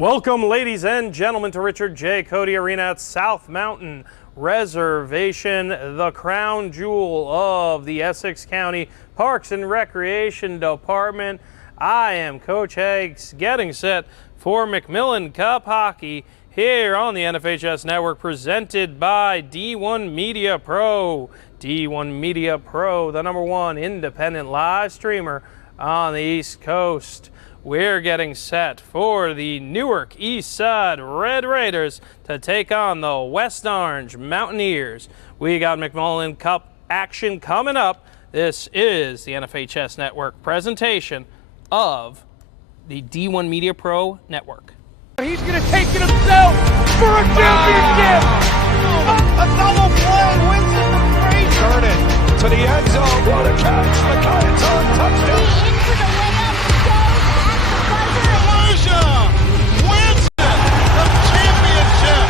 Welcome, ladies and gentlemen, to Richard J. Cody Arena at South Mountain Reservation, the crown jewel of the Essex County Parks and Recreation Department. I am Coach Haggs, getting set for McMillan Cup hockey here on the NFHS Network, presented by D1 Media Pro. D1 Media Pro, the #1 independent live streamer on the East Coast. We're getting set for the Newark East Side Red Raiders to take on the West Orange Mountaineers. We got McMillan Cup action coming up. This is the NFHS Network presentation of the D1 Media Pro Network. He's going to take it himself for a championship! A double play wins it from Frazier! Turn it to the end zone. What a catch! McKinnon's on touchdown! Into the layup, goes at the buzzer. Volusia wins it! The championship!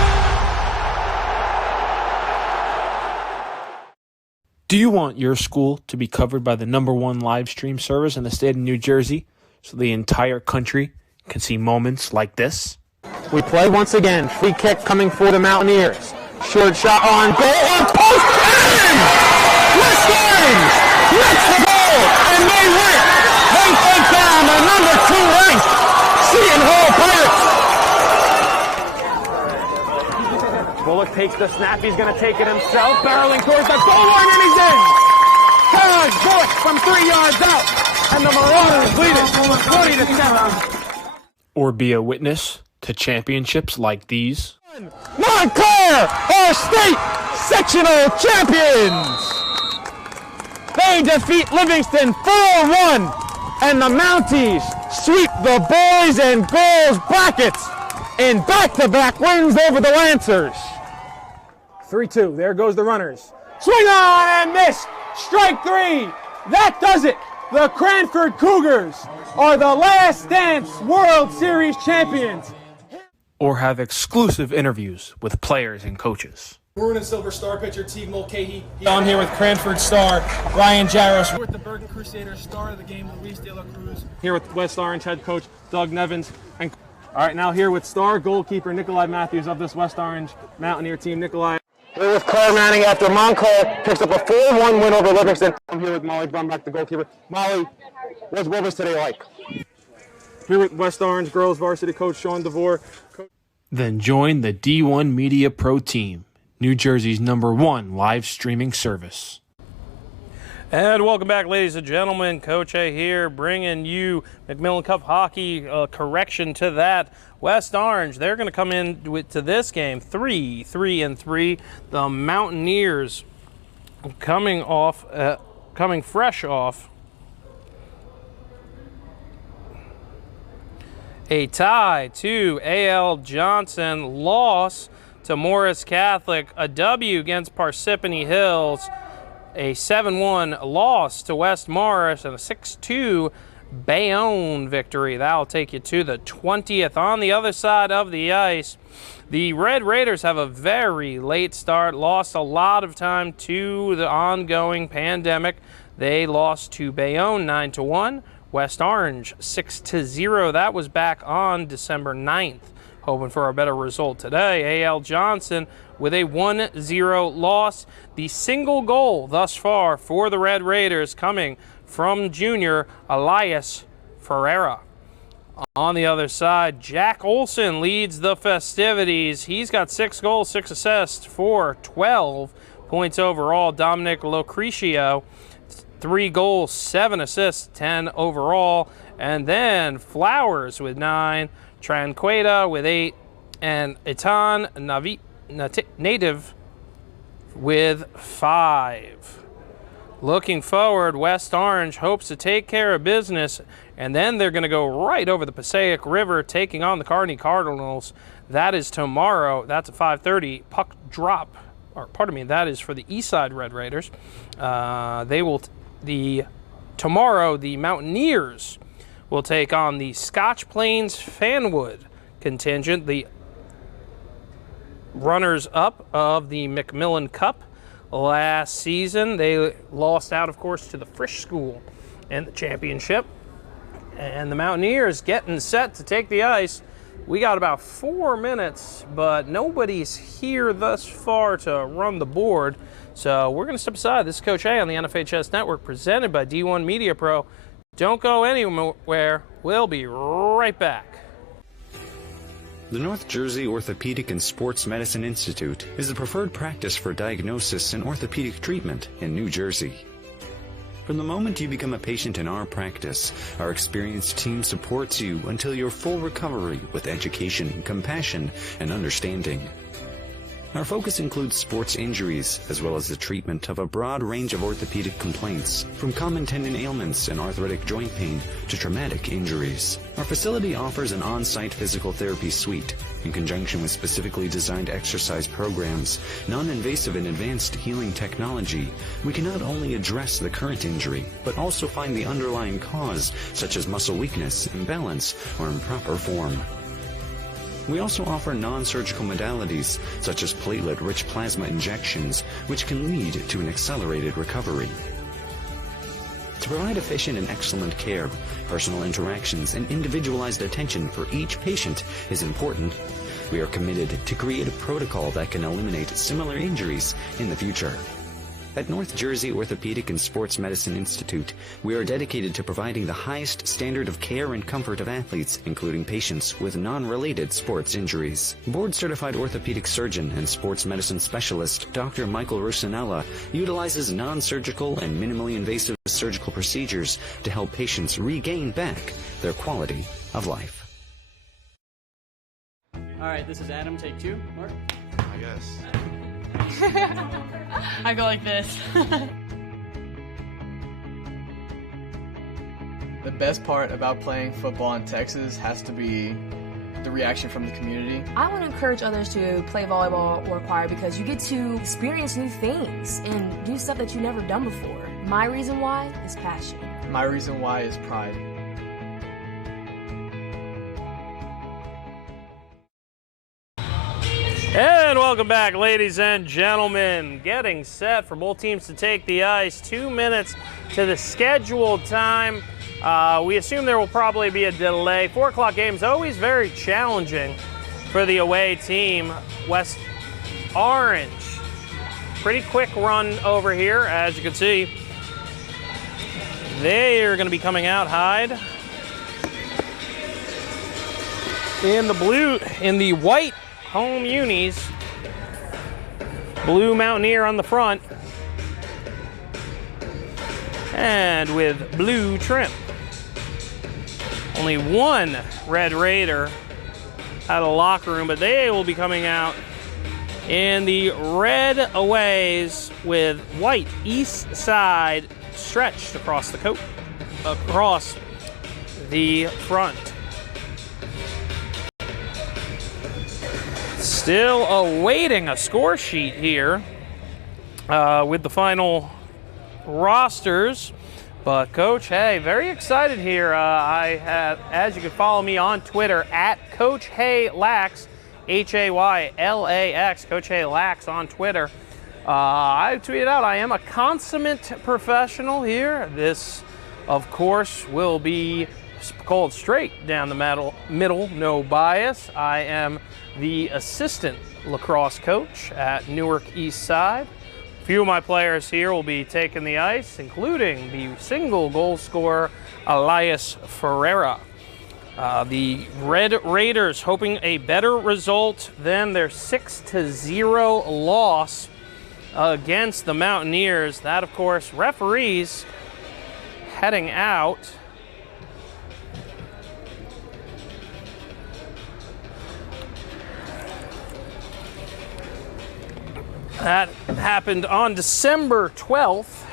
Do you want your school to be covered by the #1 live stream service in the state of New Jersey so the entire country can see moments like this? We play once again. Free kick coming for the Mountaineers. Short shot on goal. On post. In! West Orange makes the goal, and they win. They take down the #2 ranked Seton Hall Pirates. Bullock takes the snap. He's going to take it himself. Barreling towards the goal line, and he's in. Charge Bullock from 3 yards out, and the Marauders lead it 20-7. Or be a witness to championships like these? Montclair are state sectional champions. They defeat Livingston 4-1, and the Mounties sweep the boys and girls brackets in back-to-back wins over the Lancers. 3-2, there goes the runners. Swing on and miss, strike 3. That does it. The Cranford Cougars are the Last Dance World Series champions. Or have exclusive interviews with players and coaches. Maroon and Silver Star pitcher Teague Mulcahy. I'm here with Cranford star Ryan Jaros. We're with the Bergen Crusaders, star of the game, Luis De La Cruz. Here with West Orange head coach Doug Nevins. And all right, now here with star goalkeeper Nikolai Matthews of this West Orange Mountaineer team. Nikolai. Here with Claire Manning after Montclair picks up a 4-1 win over Livingston. I'm here with Molly Brumback, the goalkeeper. Molly, what was today like? Here with West Orange girls varsity coach Sean DeVore. Then join the D1 Media Pro team, New Jersey's #1 live streaming service. And welcome back, ladies and gentlemen. Coach A here, bringing you McMillan Cup hockey. Correction to that. West Orange, they're going to come in to this game 3-3. The Mountaineers coming fresh off a tie to A.L. Johnson, loss to Morris Catholic, a W against Parsippany Hills, a 7-1 loss to West Morris, and a 6-2 Bayonne victory. That'll take you to the 20th. On the other side of the ice, the Red Raiders have a very late start, lost a lot of time to the ongoing pandemic. They lost to Bayonne 9-1. West Orange 6-0. That was back on December 9th. Hoping for a better result today. A.L. Johnson with a 1-0 loss. The single goal thus far for the Red Raiders coming from junior Elias Ferreira. On the other side, Jack Olson leads the festivities. He's got 6 goals, 6 assists for 12 points overall. Dominic Locretio, 3 goals, 7 assists, 10 overall. And then Flowers with 9, Tranqueta with 8, and Etan Native with 5. Looking forward, West Orange hopes to take care of business, and then they're going to go right over the Passaic River, taking on the Kearney Cardinals. That is tomorrow. That's at 5:30. Puck drop, or pardon me, that is for the Eastside Red Raiders. Tomorrow the Mountaineers will take on the Scotch Plains Fanwood contingent, the runners-up of the McMillan Cup. Last season, they lost out, of course, to the Frisch School in the championship. And the Mountaineers getting set to take the ice We got about 4 minutes, but nobody's here thus far to run the board. So we're going to step aside. This is Coach A on the NFHS Network, presented by D1 Media Pro. Don't go anywhere. We'll be right back. The North Jersey Orthopedic and Sports Medicine Institute is the preferred practice for diagnosis and orthopedic treatment in New Jersey. From the moment you become a patient in our practice, our experienced team supports you until your full recovery with education, compassion, and understanding. Our focus includes sports injuries, as well as the treatment of a broad range of orthopedic complaints, from common tendon ailments and arthritic joint pain to traumatic injuries. Our facility offers an on-site physical therapy suite, in conjunction with specifically designed exercise programs, non-invasive and advanced healing technology. We can not only address the current injury, but also find the underlying cause, such as muscle weakness, imbalance, or improper form. We also offer non-surgical modalities, such as platelet-rich plasma injections, which can lead to an accelerated recovery. To provide efficient and excellent care, personal interactions and individualized attention for each patient is important. We are committed to create a protocol that can eliminate similar injuries in the future. At North Jersey Orthopedic and Sports Medicine Institute, we are dedicated to providing the highest standard of care and comfort of athletes, including patients with non-related sports injuries. Board-certified orthopedic surgeon and sports medicine specialist Dr. Michael Rusinella utilizes non-surgical and minimally invasive surgical procedures to help patients regain back their quality of life. All right, this is Adam. Take 2. Mark? I guess. I go like this. The best part about playing football in Texas has to be the reaction from the community. I want to encourage others to play volleyball or choir because you get to experience new things and do stuff that you've never done before. My reason why is passion. My reason why is pride. And welcome back, ladies and gentlemen. Getting set for both teams to take the ice. 2 minutes to the scheduled time. We assume there will probably be a delay. 4 o'clock game is always very challenging for the away team. West Orange. Pretty quick run over here, as you can see. They are going to be coming out Hyde in the white home unis. Blue Mountaineer on the front. And with blue trim. Only one Red Raider out of the locker room, but they will be coming out in the red aways with white east side stretched across the coat, across the front. Still awaiting a score sheet here with the final rosters. But Coach Hay, very excited here. I have, as you can follow me on Twitter, at Coach Haylax, Haylax, Coach Haylax on Twitter. I tweeted out, I am a consummate professional here. This, of course, will be called straight down the middle, no bias. I am the assistant lacrosse coach at Newark East Side. A few of my players here will be taking the ice, including the single goal scorer, Elias Ferreira. The Red Raiders hoping a better result than their 6-0 loss against the Mountaineers. That, of course, referees heading out. That happened on December 12th.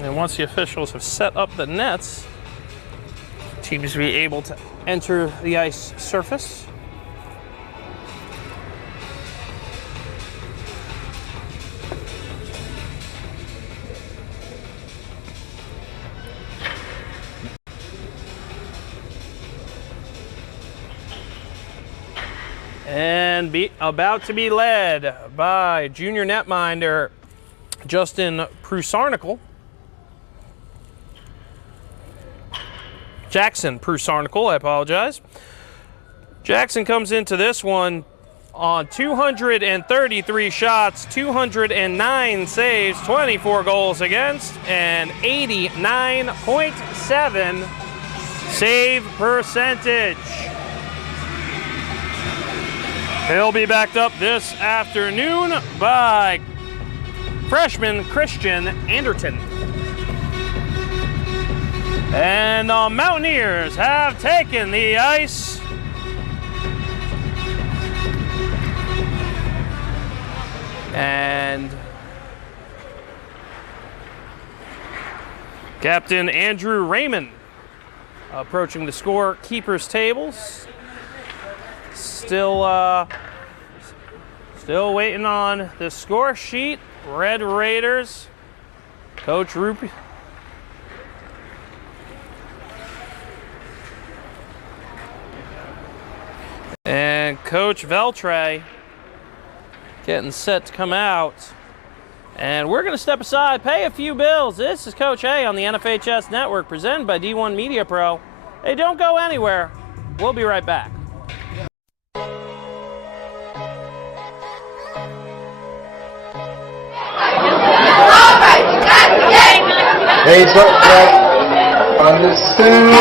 And once the officials have set up the nets, teams will be able to enter the ice surface. And about to be led by junior netminder Justin Prusarnicle. Jackson Prusarnicle, I apologize. Jackson comes into this one on 233 shots, 209 saves, 24 goals against, and 89.7 save percentage. He'll be backed up this afternoon by freshman Christian Anderton. And the Mountaineers have taken the ice. And Captain Andrew Raymond approaching the scorekeeper's tables. Still waiting on the score sheet. Red Raiders, Coach Rupi. And Coach Veltre getting set to come out. And we're going to step aside, pay a few bills. This is Coach A on the NFHS Network, presented by D1 Media Pro. Hey, don't go anywhere. We'll be right back. Heads up, Jack. Understood.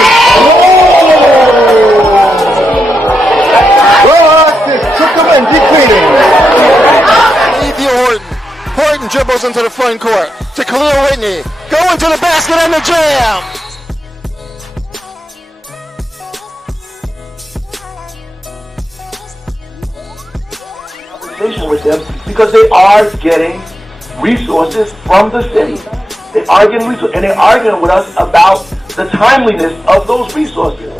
Took him and defeated him. Ethan Horton dribbles into the front court to Khalil Whitney. Go into the basket and the jam. Conversation with them because they are getting resources from the city. They are getting resources, and they're arguing with us about the timeliness of those resources.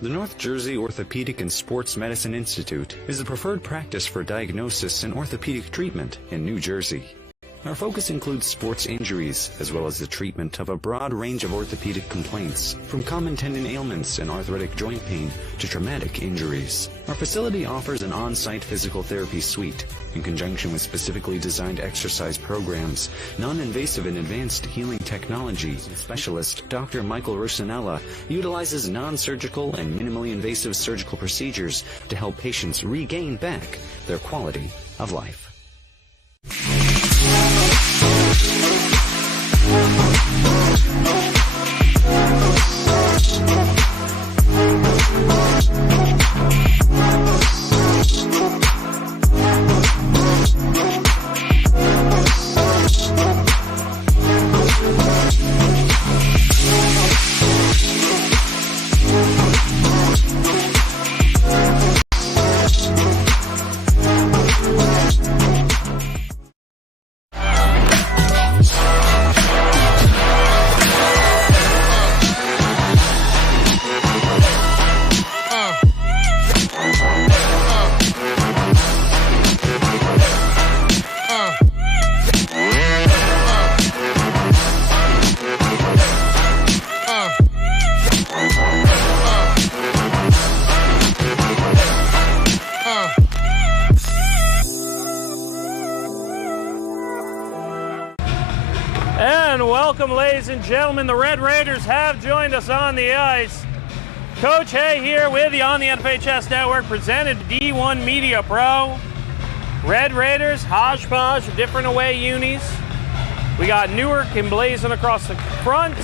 The North Jersey Orthopedic and Sports Medicine Institute is the preferred practice for diagnosis and orthopedic treatment in New Jersey. Our focus includes sports injuries, as well as the treatment of a broad range of orthopedic complaints, from common tendon ailments and arthritic joint pain to traumatic injuries. Our facility offers an on-site physical therapy suite, in conjunction with specifically designed exercise programs, non-invasive and advanced healing technology. Specialist Dr. Michael Rusinella utilizes non-surgical and minimally invasive surgical procedures to help patients regain back their quality of life. Welcome, ladies and gentlemen. The Red Raiders have joined us on the ice. Coach Hay here with you on the NFHS Network, presented D1 Media Pro. Red Raiders, hodgepodge of different away unis. We got Newark emblazoned across the front.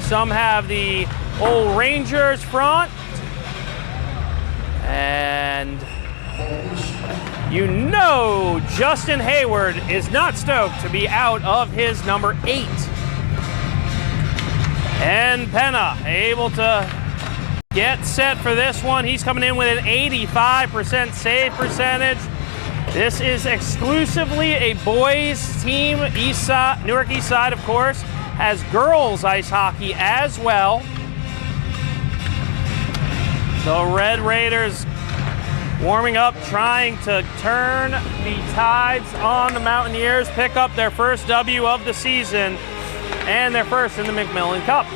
Some have the old Rangers front. And you know Justin Hayward is not stoked to be out of his number 8. And Penna able to get set for this one. He's coming in with an 85% save percentage. This is exclusively a boys team. East side, Newark East Side, of course, has girls ice hockey as well. The Red Raiders warming up, trying to turn the tides on the Mountaineers, pick up their first W of the season and their first in the McMillan Cup.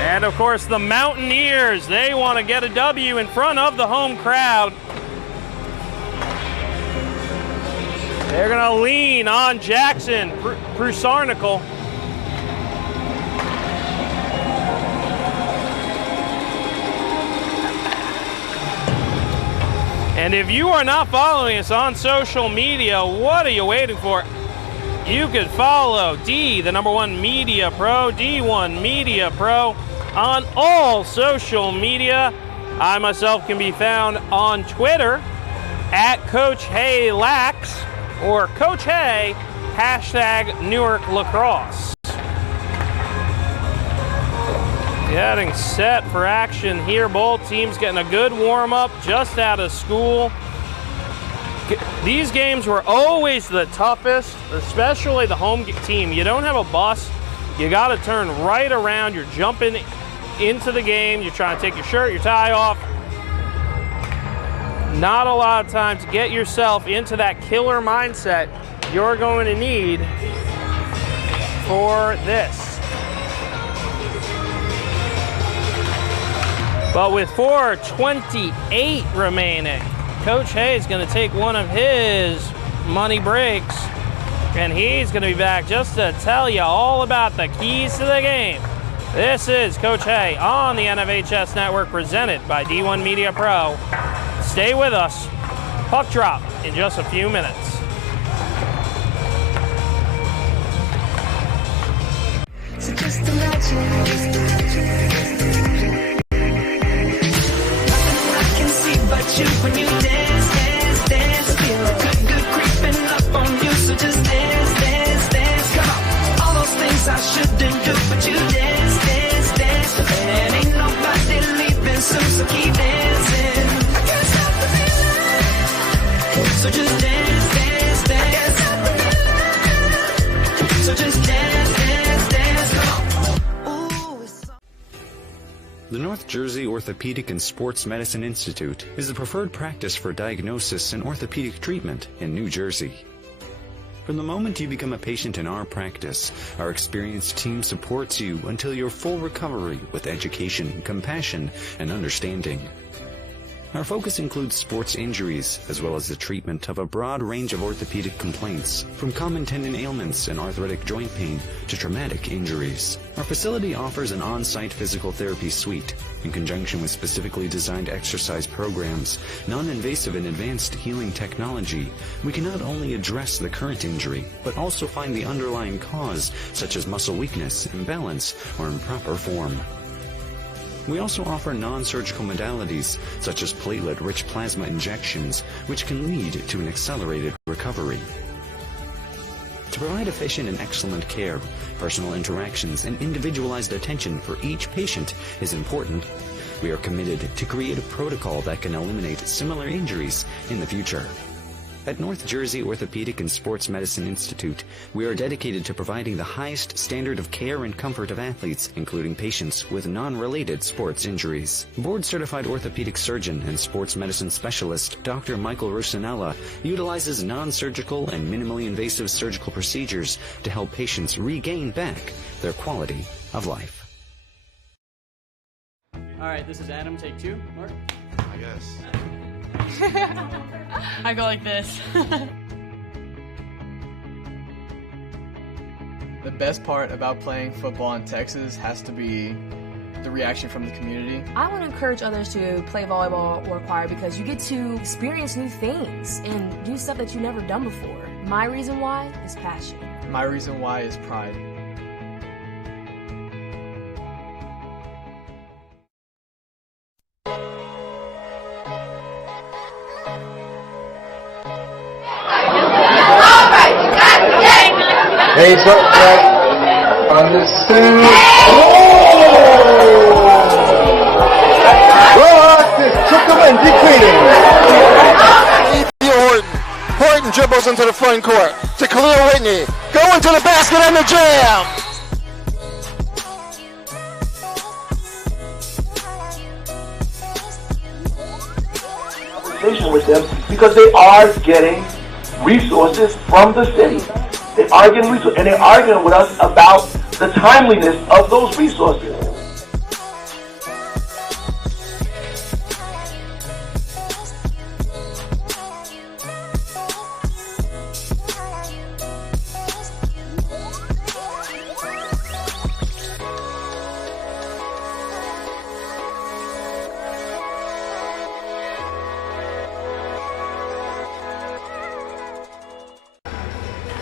And of course, the Mountaineers, they want to get a W in front of the home crowd. They're going to lean on Jackson Prusarnicle. And if you are not following us on social media, what are you waiting for? You could follow D1 Media Pro, D1 Media Pro on all social media. I myself can be found on Twitter at Coach Hay Lax or Coach Hay #Newark Lacrosse. Getting set for action here. Both teams getting a good warm-up just out of school. These games were always the toughest, especially the home team. You don't have a bus. You got to turn right around. You're jumping into the game. You're trying to take your shirt, your tie off. Not a lot of time to get yourself into that killer mindset you're going to need for this. But with 4:28 remaining, Coach Hayes is going to take one of his money breaks, and he's going to be back just to tell you all about the keys to the game. This is Coach Hay on the NFHS Network, presented by D1 Media Pro. Stay with us. Puck drop in just a few minutes. So just imagine. But you, when you dance, dance, dance, feel good creeping up on you. So just dance, dance, dance. Come on, all those things I shouldn't do, but you dance, dance, dance. And ain't nobody leaving soon, so keep dancing. I can't stop the feeling. So just dance, dance, dance. I can't stop the feeling. So just dance, dance, dance. Come on. The North Jersey Orthopedic and Sports Medicine Institute is the preferred practice for diagnosis and orthopedic treatment in New Jersey. From the moment you become a patient in our practice, our experienced team supports you until your full recovery with education, compassion, and understanding. Our focus includes sports injuries, as well as the treatment of a broad range of orthopedic complaints, from common tendon ailments and arthritic joint pain to traumatic injuries. Our facility offers an on-site physical therapy suite. In conjunction with specifically designed exercise programs, non-invasive and advanced healing technology, we can not only address the current injury, but also find the underlying cause, such as muscle weakness, imbalance, or improper form. We also offer non-surgical modalities, such as platelet-rich plasma injections, which can lead to an accelerated recovery. To provide efficient and excellent care, personal interactions and individualized attention for each patient is important. We are committed to create a protocol that can eliminate similar injuries in the future. At North Jersey Orthopedic and Sports Medicine Institute, we are dedicated to providing the highest standard of care and comfort of athletes, including patients with non-related sports injuries. Board-certified orthopedic surgeon and sports medicine specialist Dr. Michael Rusinella utilizes non-surgical and minimally invasive surgical procedures to help patients regain back their quality of life. All right, this is Adam. Take two. Mark? I guess. I go like this. The best part about playing football in Texas has to be the reaction from the community. I want to encourage others to play volleyball or choir because you get to experience new things and do stuff that you've never done before. My reason why is passion. My reason why is pride. Hey, so on the suit. Took the win, Horton. Horton dribbles into the front court to Khalil Whitney. Go into the basket and the jam. conversation with them because they are getting resources from the city. They are getting resources, and they're arguing with us about the timeliness of those resources.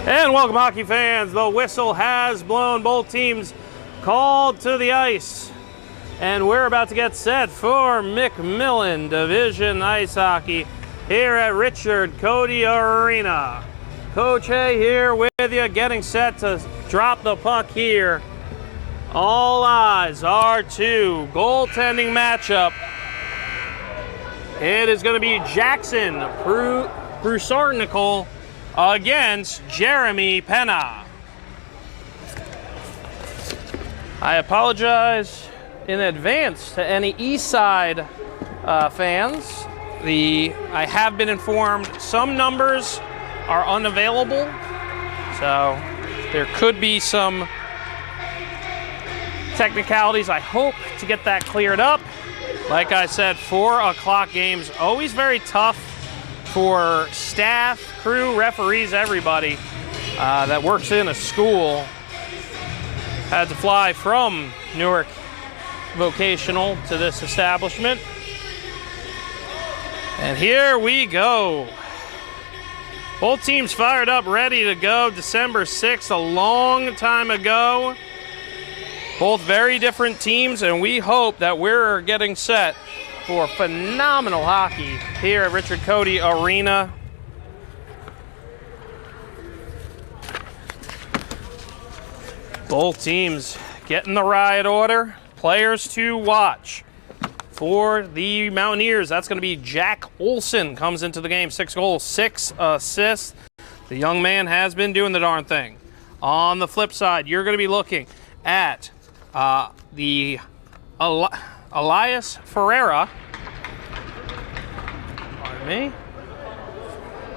And welcome, hockey fans. The whistle has blown. Both teams called to the ice. And we're about to get set for McMillan Division Ice Hockey here at Richard Cody Arena. Coach Hay here with you, getting set to drop the puck here. All eyes are to goaltending matchup. It is going to be Jackson Prusarnickel against Jeremy Penna. I apologize in advance to any East Side fans. I have been informed some numbers are unavailable, so there could be some technicalities. I hope to get that cleared up. Like I said, 4 o'clock games, always very tough for staff, crew, referees, everybody that works in a school. Had to fly from Newark Vocational to this establishment. And here we go. Both teams fired up, ready to go. December 6th, a long time ago. Both very different teams, and we hope that we're getting set for phenomenal hockey here at Richard Cody Arena. Both teams getting the riot order. Players to watch. For the Mountaineers, that's going to be Jack Olson comes into the game. 6 goals, 6 assists. The young man has been doing the darn thing. On the flip side, you're going to be looking at the Elias Ferreira. Pardon me.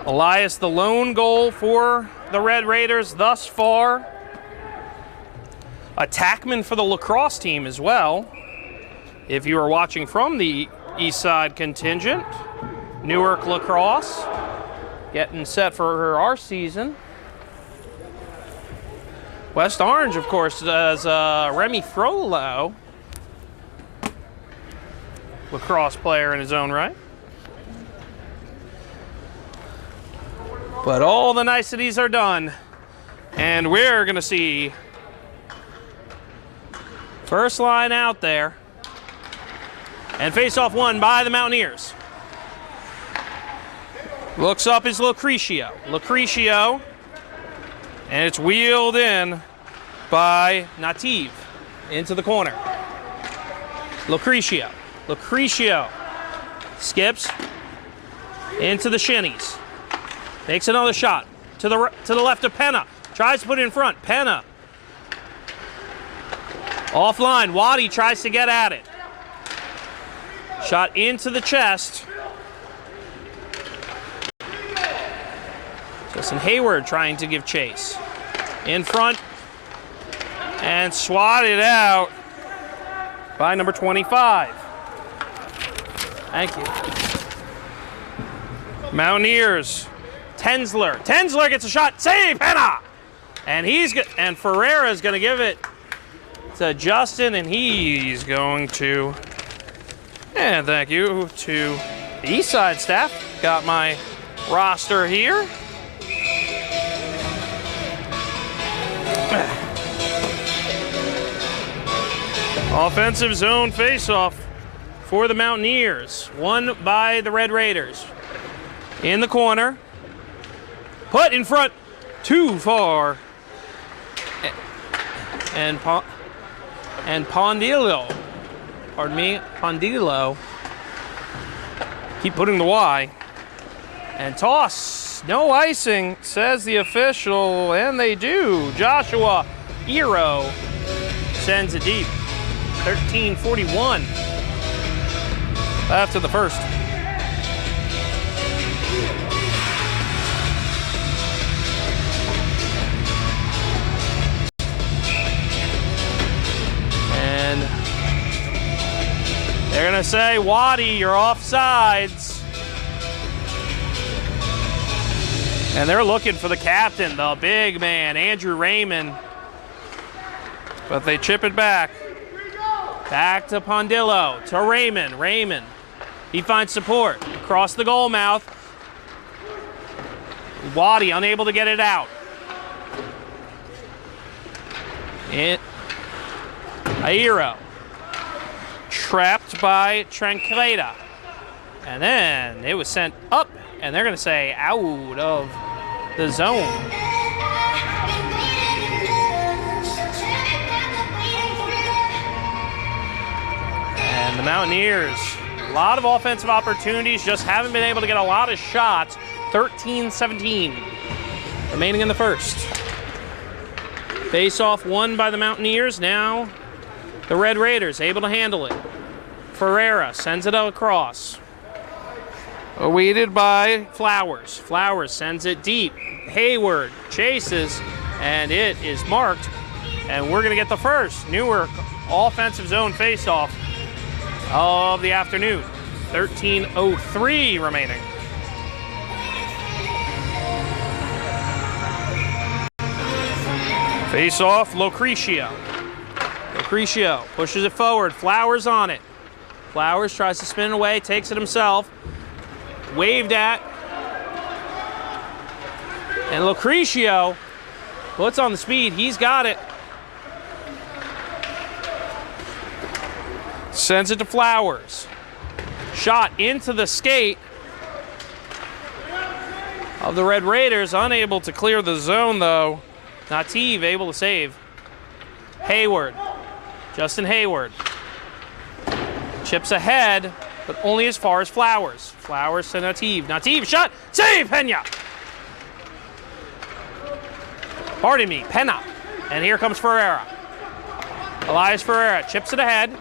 Elias, the lone goal for the Red Raiders thus far. Attackman for the lacrosse team as well. If you are watching from the East Side contingent, Newark lacrosse getting set for our season. West Orange, of course, as Remy Frollo, lacrosse player in his own right. But all the niceties are done, and we're going to see first line out there. And face-off won by the Mountaineers. Looks up is Lucrecio. Lucrecio, and it's wheeled in by Nativ into the corner. Lucrecio. Lucrecio skips into the shinnies. Makes another shot to the left of Penna. Tries to put it in front. Penna. Offline. Waddy tries to get at it. Shot into the chest. Justin Hayward trying to give chase. In front. And swatted out by number 25. Thank you. Mountaineers. Tensler. Tensler gets a shot. Save, Penna! And Ferreira's going to give it to Justin, and he's going to... And thank you to the East Side staff. Got my roster here. Offensive zone faceoff for the Mountaineers. Won by the Red Raiders. In the corner. Put in front. Too far. And Pondillo. Pardon me, Pondillo. Keep putting the Y. And toss. No icing, says the official, and they do. Joshua Ero sends it deep. 13:41 after the first. And they're going to say, Waddy, you're offsides. And they're looking for the captain, the big man, Andrew Raymond. But they chip it back. Back to Pondillo, to Raymond. Raymond, he finds support. Across the goal mouth. Waddy unable to get it out. Airo. Trapped by Tranquilita. And then it was sent up, and they're going to say out of the zone. And the Mountaineers, a lot of offensive opportunities, just haven't been able to get a lot of shots. 13-17 remaining in the first. Face-off won by the Mountaineers. Now the Red Raiders able to handle it. Ferreira sends it across. Awaited by Flowers. Flowers sends it deep. Hayward chases, and it is marked. And we're going to get the first Newark offensive zone face-off of the afternoon. 13:03 remaining. Face-off, Lucrecio. Lucrecio pushes it forward. Flowers on it. Flowers tries to spin it away, takes it himself. Waved at. And Lucrecio puts on the speed. He's got it. Sends it to Flowers. Shot into the skate of the Red Raiders. Unable to clear the zone, though. Nativ able to save. Hayward. Justin Hayward. Chips ahead, but only as far as Flowers. Flowers to Nativ. Nativ shot. Save, Pena. Pardon me, Pena. And here comes Ferreira. Elias Ferreira chips it ahead.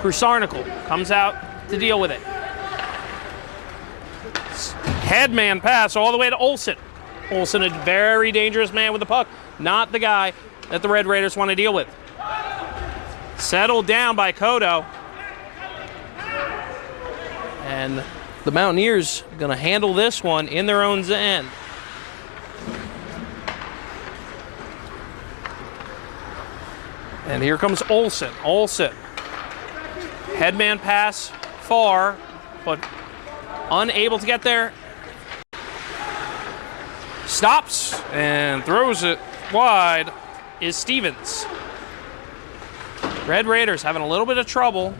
Prusarnical comes out to deal with it. Headman pass all the way to Olsen. Olsen, a very dangerous man with the puck. Not the guy that the Red Raiders want to deal with. Settled down by Kodo. And the Mountaineers going to handle this one in their own end. And here comes Olsen. Olsen. Headman pass far, but unable to get there. Stops and throws it wide is Stevens. Red Raiders having a little bit of trouble.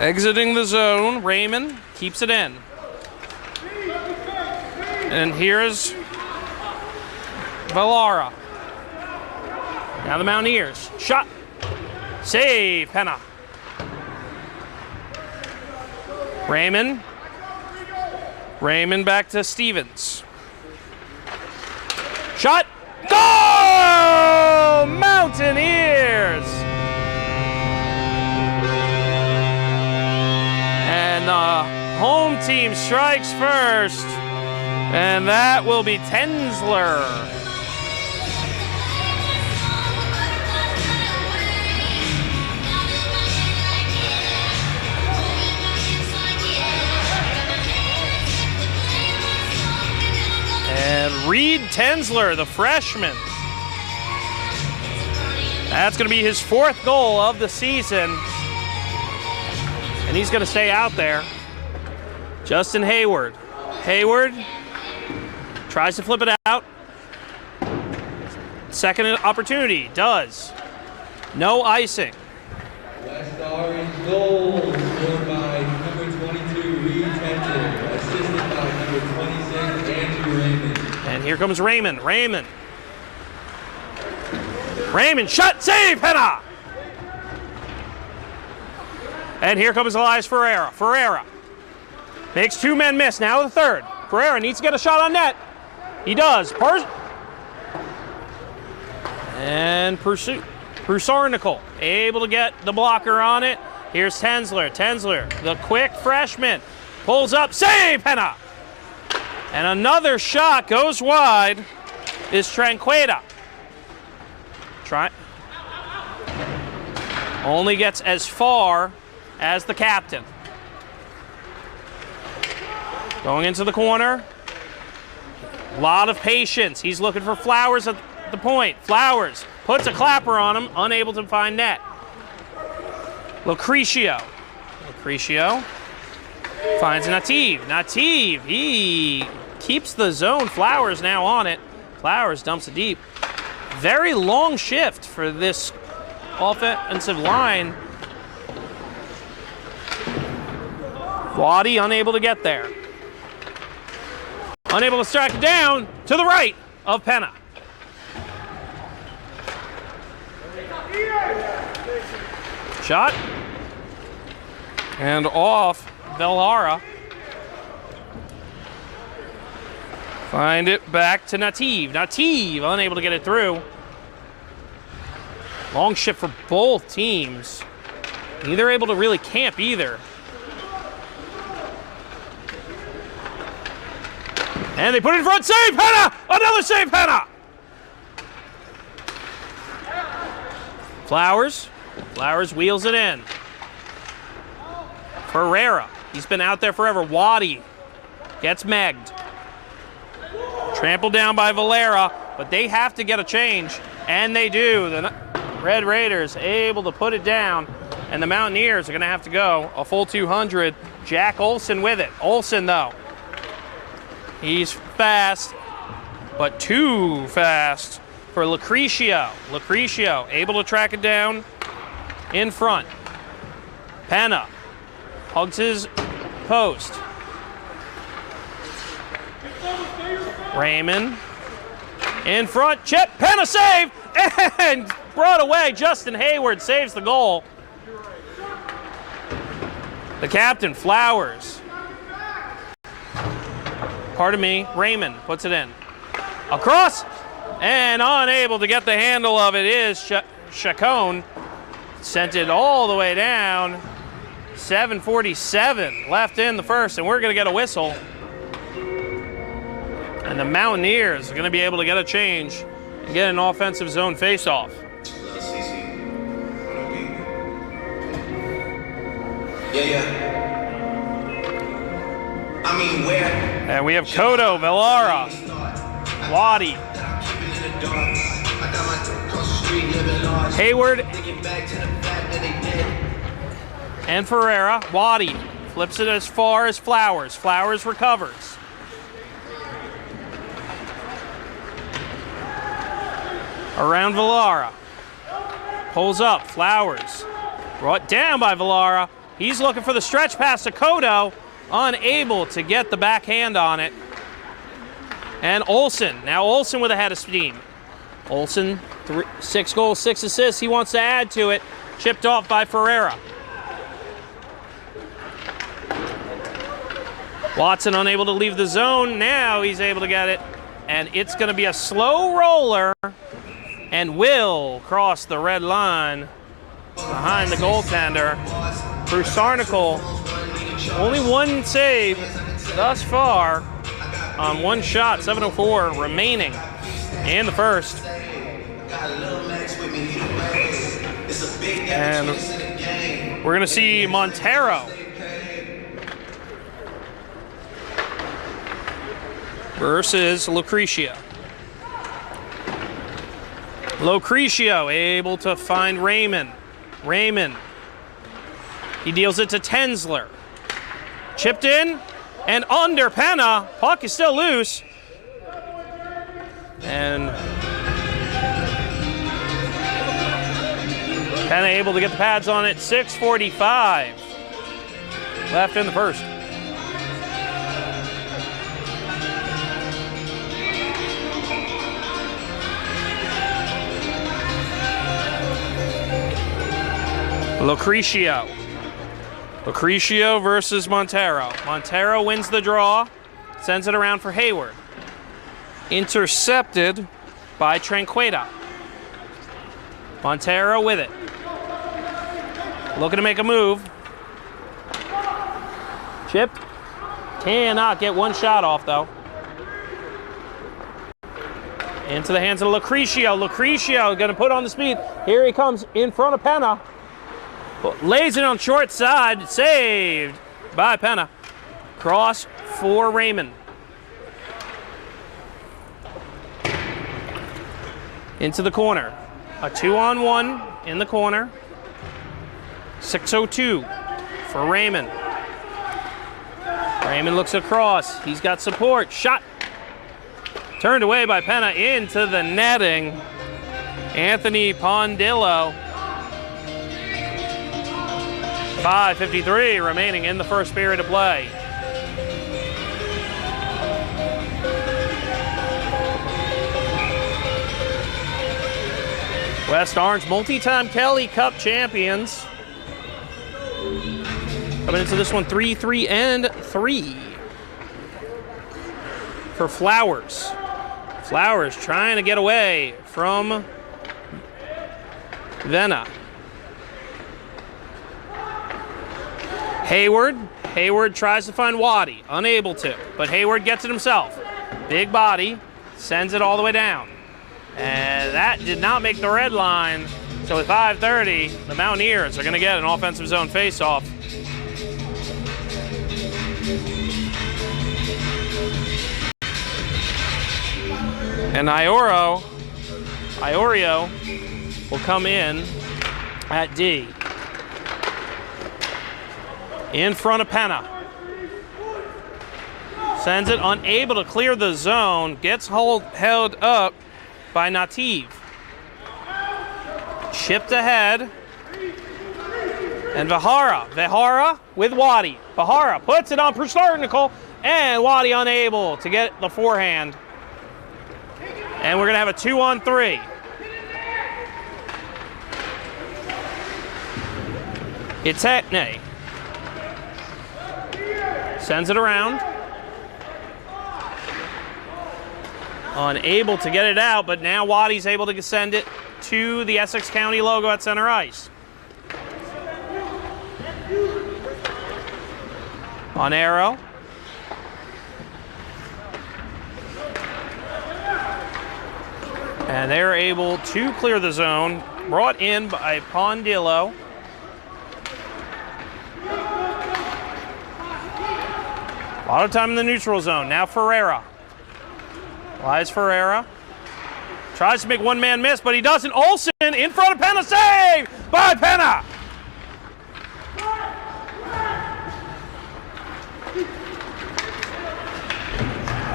Exiting the zone, Raymond keeps it in. And here's Valara. Now the Mountaineers. Shot. Save, Pena. Raymond. Raymond back to Stevens. Shot. Goal! Mountaineers! And the home team strikes first. And that will be Tensler. And Reed Tensler, the freshman. That's going to be his fourth goal of the season. And he's going to stay out there. Justin Hayward. Hayward tries to flip it out. Second opportunity, does. No icing. Last orange goal scored by number 22, Reed Tensler, assisted by number 26, Andrew Raymond. And here comes Raymond. Raymond. Raymond, shot, save, Pena! And here comes Elias Ferreira. Ferreira makes two men miss, now the third. Ferreira needs to get a shot on net. He does. And Prusarnical able to get the blocker on it. Here's Tensler. Tensler, the quick freshman, pulls up. Save, Penna! And another shot goes wide. Is Tranqueta. Only gets as far as the captain. Going into the corner. A lot of patience. He's looking for Flowers at the point. Flowers puts a clapper on him, unable to find net. Lucrecio finds Nativ. Nativ, he keeps the zone. Flowers now on it. Flowers dumps it deep. Very long shift for this offensive line. Waddy unable to get there. Unable to strike it down to the right of Penna. Shot. And off Velara. Find it back to Nativ. Nativ unable to get it through. Long shift for both teams. Neither able to really camp either. And they put it in front. Save, Penna! Another save, Penna! Flowers wheels it in. Ferreira, he's been out there forever. Waddy gets megged. Trampled down by Valera, but they have to get a change, and they do. The Red Raiders able to put it down, and the Mountaineers are going to have to go a full 200. Jack Olson with it. Olson, though, he's fast, but too fast for Lucrecio. Lucrecio able to track it down in front. Penna hugs his post. Raymond in front. Chip. Penna save and brought away. Justin Hayward saves the goal. The captain, Flowers. Pardon me, Raymond puts it in. Across, and unable to get the handle of it is Chacon. Sent it all the way down. 7:47 left in the first, and we're going to get a whistle. And the Mountaineers are going to be able to get a change and get an offensive zone faceoff. I mean, where? And we have Cotto, Velara, Waddy, Hayward, and Ferreira. Waddy flips it as far as Flowers. Flowers recovers. Around Velara. Pulls up. Flowers. Brought down by Velara. He's looking for the stretch pass to Cotto. Unable to get the backhand on it. And Olson. Now Olson with a head of steam. Olson, 6 goals, 6 assists. He wants to add to it. Chipped off by Ferreira. Watson unable to leave the zone. Now he's able to get it. And it's going to be a slow roller. And will cross the red line behind the goaltender. Bruce Sarnicle, only one save thus far on one shot, 7:04 remaining in the first. And we're gonna see Montero versus Lucrecio. Lucrecio able to find Raymond. Raymond, he deals it to Tensler. Chipped in and under Penna. Puck is still loose. And Penna able to get the pads on it. 6:45 left in the first. Lucrecio versus Montero. Montero wins the draw, sends it around for Hayward. Intercepted by Tranqueta. Montero with it. looking to make a move. Chip cannot get one shot off, though. Into the hands of Lucrecio. Lucrecio going to put on the speed. Here he comes in front of Penna. Lays it on short side. Saved by Penna. Cross for Raymond. Into the corner. A 2-on-1 in the corner. 6:02 for Raymond. Raymond looks across. He's got support. Shot. Turned away by Penna into the netting. Anthony Pondillo. 5:53 remaining in the first period of play. West Orange, multi-time Kelly Cup champions. Coming into this one, 3-3-3 for Flowers. Flowers trying to get away from Venna. Hayward tries to find Waddy, unable to, but Hayward gets it himself. Big body, sends it all the way down. And that did not make the red line. So with 5:30, the Mountaineers are going to get an offensive zone faceoff. And Iorio will come in at D. In front of Penna. Sends it, unable to clear the zone. Gets held up by Nativ. Chipped ahead. And Vihara with Waddy. Vihara puts it on Prusarnical, and Waddy unable to get the forehand. And we're going to have a 2-on-3. It's Etne. Sends it around. Unable to get it out, but now Waddy's able to send it to the Essex County logo at center ice. On arrow. And they're able to clear the zone. Brought in by Pondillo. A lot of time in the neutral zone. Now Ferreira. Lies Ferreira. Tries to make one-man miss, but he doesn't. Olsen in front of Penna. Save by Penna.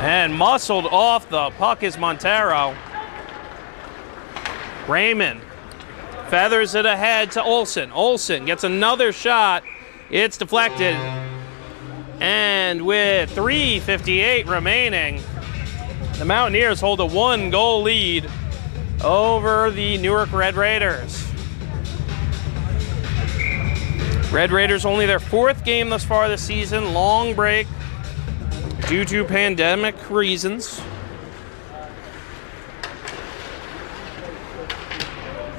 And muscled off the puck is Montero. Raymond feathers it ahead to Olsen. Olsen gets another shot. It's deflected. And with 3:58 remaining, the Mountaineers hold a 1-goal lead over the Newark Red Raiders. Red Raiders only their 4th game thus far this season. Long break due to pandemic reasons.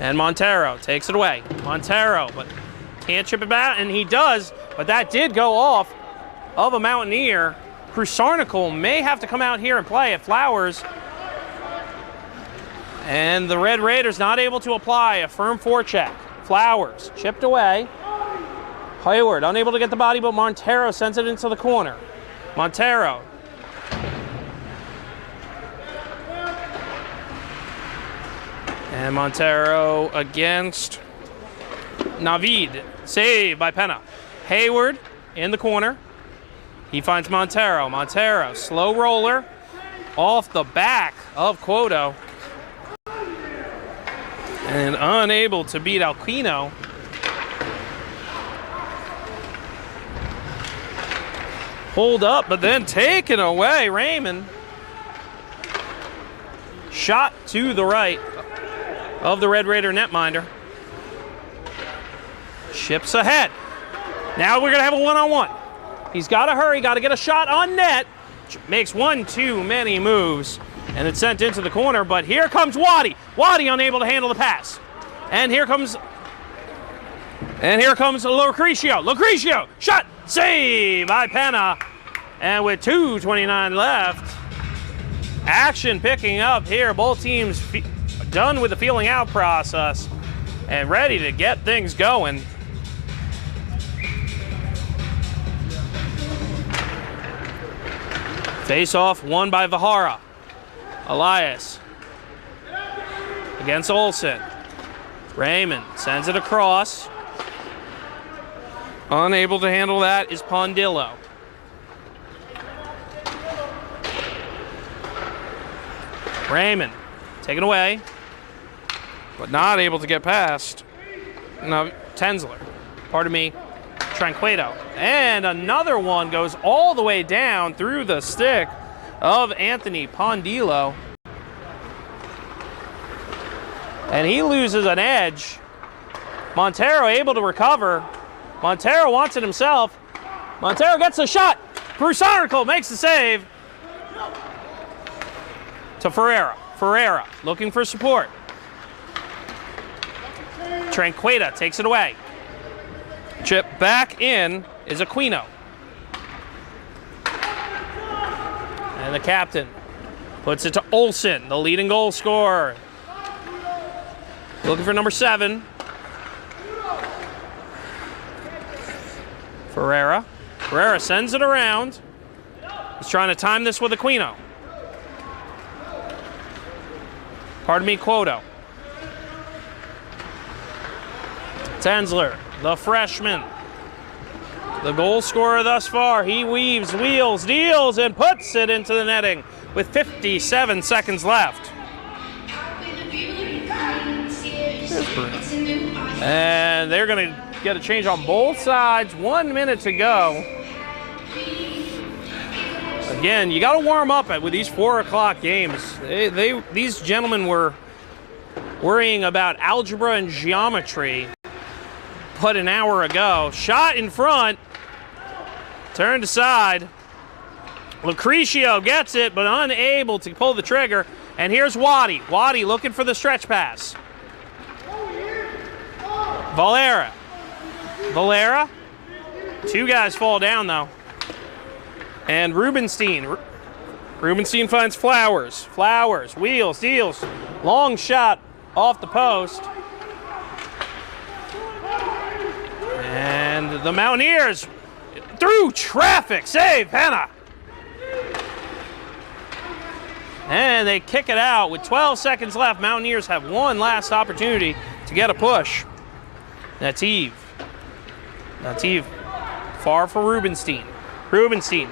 And Montero takes it away. Montero, but can't chip it back, and he does, but that did go off of a Mountaineer. Prusarnical may have to come out here and play at Flowers. And the Red Raiders not able to apply a firm forecheck. Flowers chipped away. Hayward unable to get the body, but Montero sends it into the corner. Montero. And Montero against Navid. Saved by Penna. Hayward in the corner. He finds Montero. Montero, slow roller off the back of Quoto. And unable to beat Alquino. Pulled up, but then taken away. Raymond. Shot to the right of the Red Raider netminder. Chips ahead. Now we're going to have a one-on-one. He's got to hurry, got to get a shot on net. Makes one too many moves, and it's sent into the corner, but here comes Waddy. Waddy unable to handle the pass. And here comes And here comes Lucrecio. Lucrecio, shot, save by Penna. And with 2:29 left, action picking up here. Both teams done with the feeling out process and ready to get things going. Face off won by Vihara. Elias against Olsen. Raymond sends it across. Unable to handle that is Pondillo. Raymond taken away, but not able to get past. No, Tensler. Pardon me. Tranquilo. And another one goes all the way down through the stick of Anthony Pondillo. And he loses an edge. Montero able to recover. Montero wants it himself. Montero gets the shot. Brusarical makes the save. To Ferreira. Ferreira looking for support. Tranquita takes it away. Chip back in is Aquino. And the captain puts it to Olsen, the leading goal scorer. Looking for number 7. Ferreira. Ferreira sends it around. He's trying to time this with Aquino. Pardon me, Quoto. Tensler, the freshman. The goal scorer thus far. He weaves, wheels, deals, and puts it into the netting with 57 seconds left. And they're going to get a change on both sides. 1 minute to go. Again, you got to warm up with these 4 o'clock games. These gentlemen were worrying about algebra and geometry but an hour ago. Shot in front, turned aside. Lucrecio gets it, but unable to pull the trigger. And here's Waddy. Waddy looking for the stretch pass. Valera. Valera. 2 guys fall down, though. And Rubenstein. Rubenstein finds Flowers. Flowers, wheels, deals. Long shot off the post. And the Mountaineers through traffic. Save, Penna. And they kick it out with 12 seconds left. Mountaineers have one last opportunity to get a push. Nativ. Nativ far for Rubenstein. Rubenstein.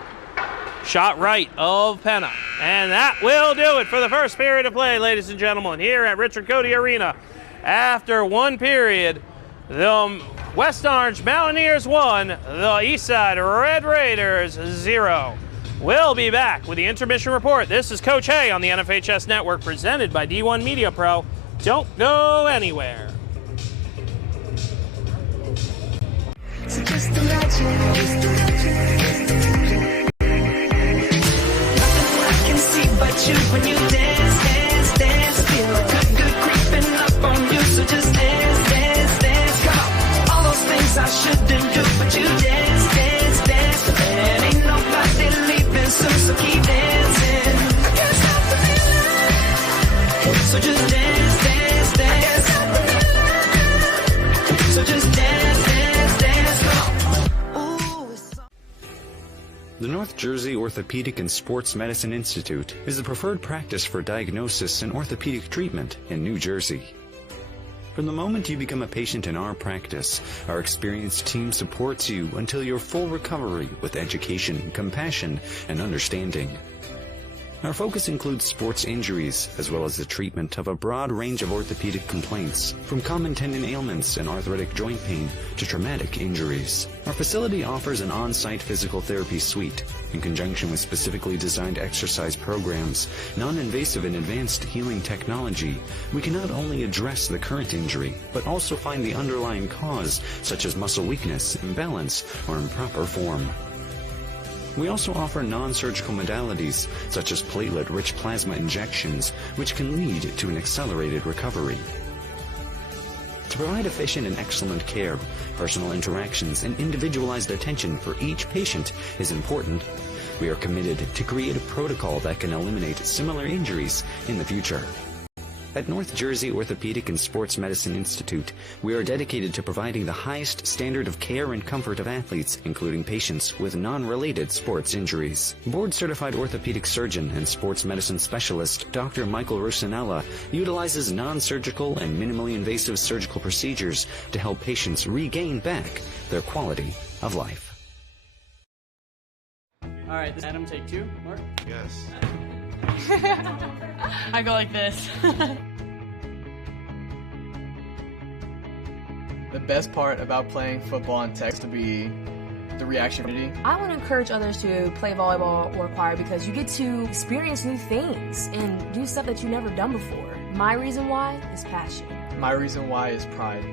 Shot right of Penna. And that will do it for the first period of play, ladies and gentlemen, here at Richard Cody Arena. After 1 period, the West Orange Mountaineers 1, the Eastside Red Raiders 0. We'll be back with the intermission report. This is Coach Hay on the NFHS Network, presented by D1 Media Pro. Don't go anywhere. So just imagine. Nothing I can see but you when you dance, dance, dance. Feel good creeping up on you. So just dance, dance, dance. Come on. All those things I shouldn't do, but you dance, dance, dance. And ain't nobody leaving soon, so keep dancing. I can't stop the feeling. So just dance, dance, dance. I can't stop the feeling. So just dance, dance, dance. Come on. Ooh, The North Jersey Orthopedic and Sports Medicine Institute is the preferred practice for diagnosis and orthopedic treatment in New Jersey. From the moment you become a patient in our practice, our experienced team supports you until your full recovery with education, compassion, and understanding. Our focus includes sports injuries, as well as the treatment of a broad range of orthopedic complaints, from common tendon ailments and arthritic joint pain to traumatic injuries. Our facility offers an on-site physical therapy suite. In conjunction with specifically designed exercise programs, non-invasive and advanced healing technology, we can not only address the current injury, but also find the underlying cause, such as muscle weakness, imbalance, or improper form. We also offer non-surgical modalities, such as platelet-rich plasma injections, which can lead to an accelerated recovery. To provide efficient and excellent care, personal interactions and individualized attention for each patient is important. We are committed to create a protocol that can eliminate similar injuries in the future. At North Jersey Orthopedic and Sports Medicine Institute, we are dedicated to providing the highest standard of care and comfort of athletes, including patients with non-related sports injuries. Board-certified orthopedic surgeon and sports medicine specialist Dr. Michael Rosanella utilizes non-surgical and minimally invasive surgical procedures to help patients regain back their quality of life. All right, this is Adam, take 2. Mark? Yes. I go like this. The best part about playing football in Texas to be the reaction community. I want to encourage others to play volleyball or choir because you get to experience new things and do stuff that you've never done before. My reason why is passion. My reason why is pride.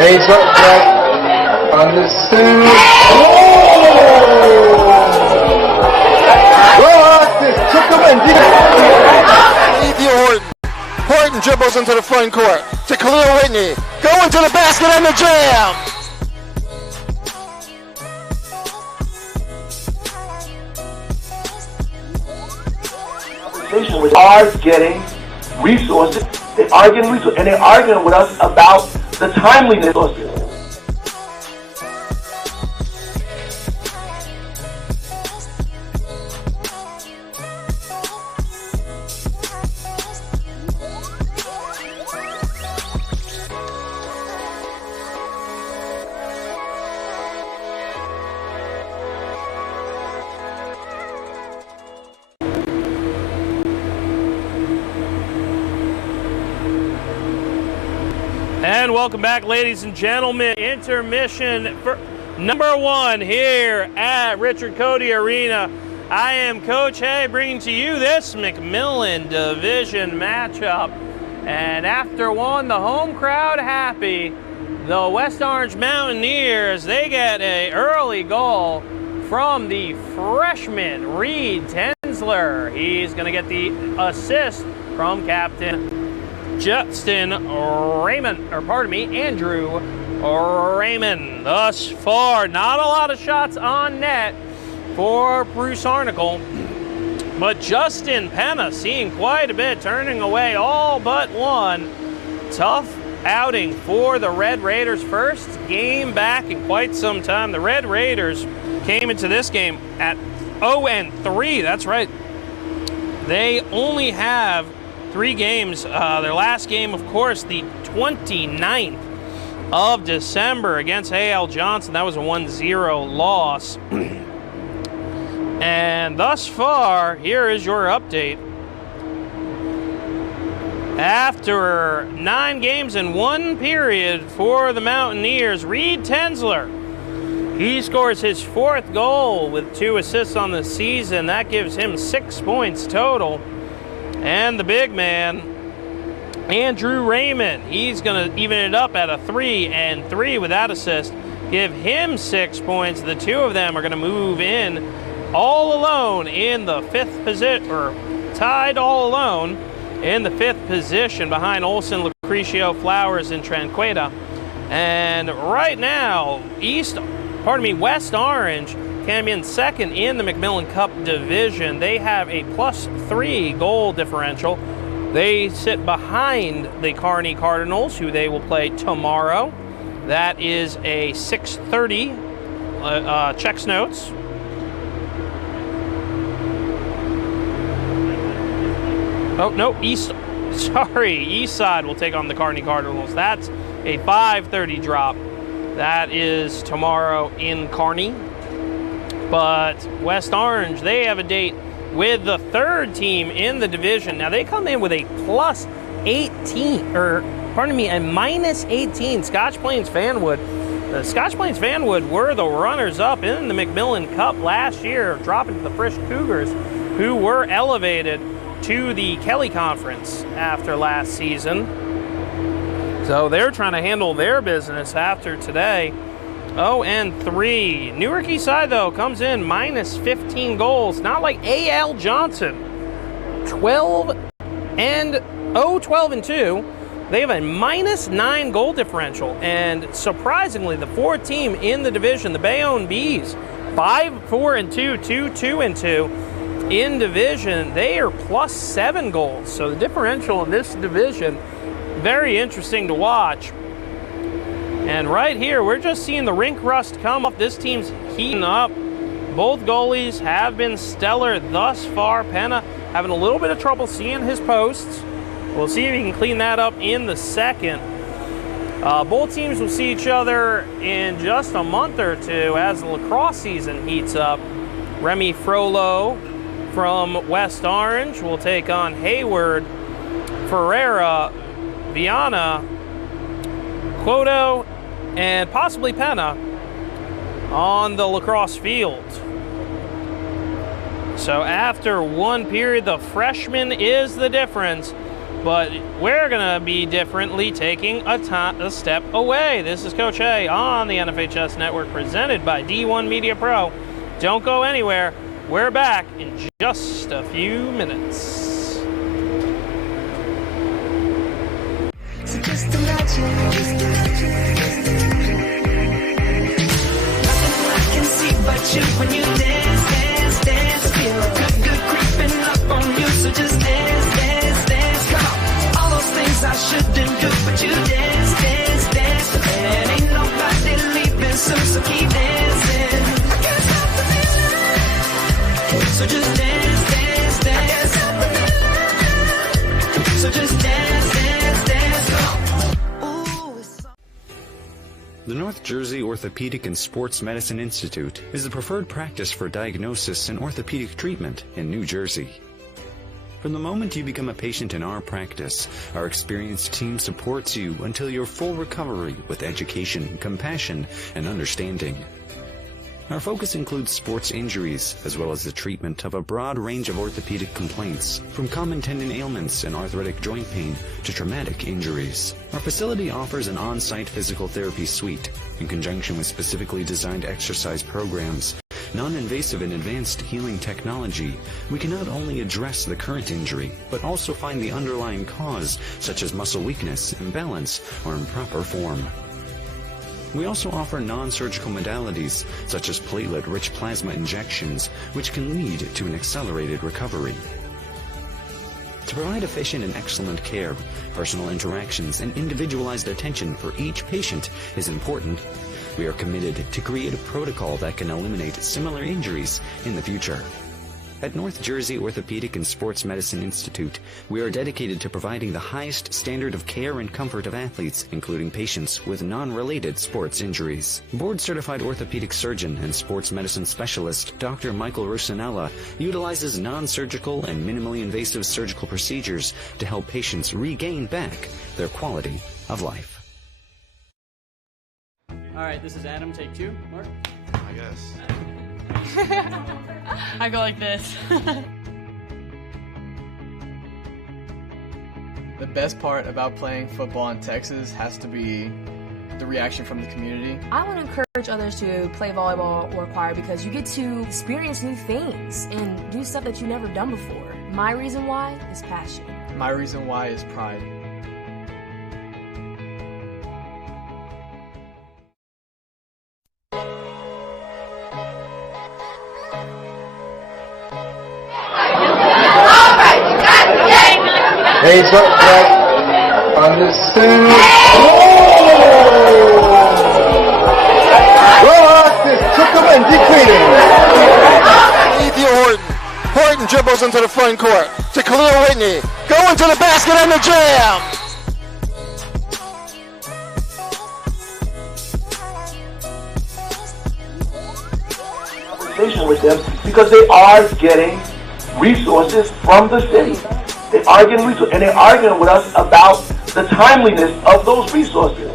Heads up, Jack. Understood. Ethan Horton. Horton dribbles into the front court to Khalil Whitney. Go into the basket and the jam. Conversation are getting resources. They are getting resources, and they're arguing with us about the timeliness of it. And welcome back, ladies and gentlemen. Intermission for number 1 here at Richard Cody Arena. I am Coach Hay bringing to you this McMillan Division matchup. And after one, the home crowd happy. The West Orange Mountaineers, they get an early goal from the freshman Reed Tensler. He's going to get the assist from Captain Andrew Raymond. Thus far, not a lot of shots on net for Bruce Arnicle, but Justin Penna seeing quite a bit, turning away all but one. Tough outing for the Red Raiders. First game back in quite some time. The Red Raiders came into this game at 0-3. That's right. They only have 3 games. Their last game, of course, the 29th of December against A.L. Johnson. That was a 1-0 loss. And thus far, here is your update. After 9 games in 1 period for the Mountaineers, Reed Tensler, he scores his 4th goal with 2 assists on the season. That gives him 6 points total. And the big man, Andrew Raymond, he's going to even it up at a 3-3 with that assist. Give him 6 points. The 2 of them are going to move in all alone in the 5th position, or tied all alone in the 5th position behind Olson, Lucrecio, Flowers, and Tranqueta. And right now, West Orange came in 2nd in the McMillan Cup division. They have a +3 goal differential. They sit behind the Kearney Cardinals, who they will play tomorrow. That is a 6:30. Checks notes. Oh, no, East Side will take on the Kearney Cardinals. That's a 5:30 drop. That is tomorrow in Kearney. But West Orange, they have a date with the 3rd team in the division. Now, they come in with a +18, or pardon me, a -18. Scotch Plains Fanwood. Scotch Plains Fanwood were the runners-up in the McMillan Cup last year, dropping to the Frisch Cougars, who were elevated to the Kelly Conference after last season. So they're trying to handle their business after today. 0-3. Newark East Side, though, comes in minus 15 goals. Not like A.L. Johnson. 12-2. They have a minus 9 goal differential. And surprisingly, the fourth team in the division, the Bayonne Bees, 5-4-2, 2-2-2 in division. They are plus 7 goals. So the differential in this division, very interesting to watch. And right here, we're just seeing the rink rust come up. This team's heating up. Both goalies have been stellar thus far. Penna having a little bit of trouble seeing his posts. We'll see if he can clean that up in the second. Both teams will see each other in just a month or two as the lacrosse season heats up. Remy Frollo from West Orange will take on Hayward, Ferreira, Viana, Quoto, and possibly Penna on the lacrosse field. So after one period, the freshman is the difference, but we're going to be differently taking a step away. This is Coach A on the NFHS Network, presented by D1 Media Pro. Don't go anywhere. We're back in just a few minutes. So just imagine, nothing I can see but you when you dance, dance, dance. Feel good creeping up on you. So just dance, dance, dance. Come on, all those things I shouldn't do, but you dance, dance, dance. And ain't nobody leaving soon, so keep dancing. I can't stop the feeling. So just dance, dance, dance. So just dance, dance, dance. The North Jersey Orthopedic and Sports Medicine Institute is the preferred practice for diagnosis and orthopedic treatment in New Jersey. From the moment you become a patient in our practice, our experienced team supports you until your full recovery with education, compassion, and understanding. Our focus includes sports injuries, as well as the treatment of a broad range of orthopedic complaints, from common tendon ailments and arthritic joint pain to traumatic injuries. Our facility offers an on-site physical therapy suite, in conjunction with specifically designed exercise programs. Non-invasive and advanced healing technology, we can not only address the current injury, but also find the underlying cause, such as muscle weakness, imbalance, or improper form. We also offer non-surgical modalities, such as platelet-rich plasma injections, which can lead to an accelerated recovery. To provide efficient and excellent care, personal interactions and individualized attention for each patient is important. We are committed to create a protocol that can eliminate similar injuries in the future. At North Jersey Orthopedic and Sports Medicine Institute, we are dedicated to providing the highest standard of care and comfort of athletes, including patients with non-related sports injuries. Board-certified orthopedic surgeon and sports medicine specialist Dr. Michael Rusinella utilizes non-surgical and minimally invasive surgical procedures to help patients regain back their quality of life. All right, this is Adam. Take 2. Mark? I guess. I go like this. The best part about playing football in Texas has to be the reaction from the community. I want to encourage others to play volleyball or choir because you get to experience new things and do stuff that you've never done before. My reason why is passion. My reason why is pride. Raise up back on the suit. Rock is took him and decreasing. Horton dribbles into the front court to Khalil Whitney. Go into the basket and the jam. Conversation with them because they are getting resources from the city. They are getting resources, and they're arguing with us about the timeliness of those resources.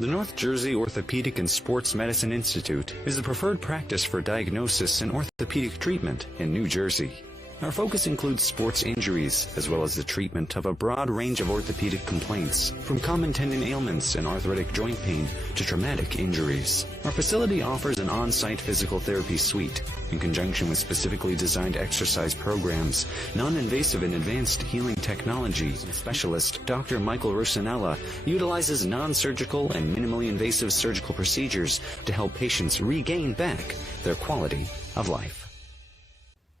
The North Jersey Orthopedic and Sports Medicine Institute is the preferred practice for diagnosis and orthopedic treatment in New Jersey. Our focus includes sports injuries, as well as the treatment of a broad range of orthopedic complaints, from common tendon ailments and arthritic joint pain to traumatic injuries. Our facility offers an on-site physical therapy suite, in conjunction with specifically designed exercise programs, non-invasive and advanced healing technology. Specialist Dr. Michael Rosanella utilizes non-surgical and minimally invasive surgical procedures to help patients regain back their quality of life.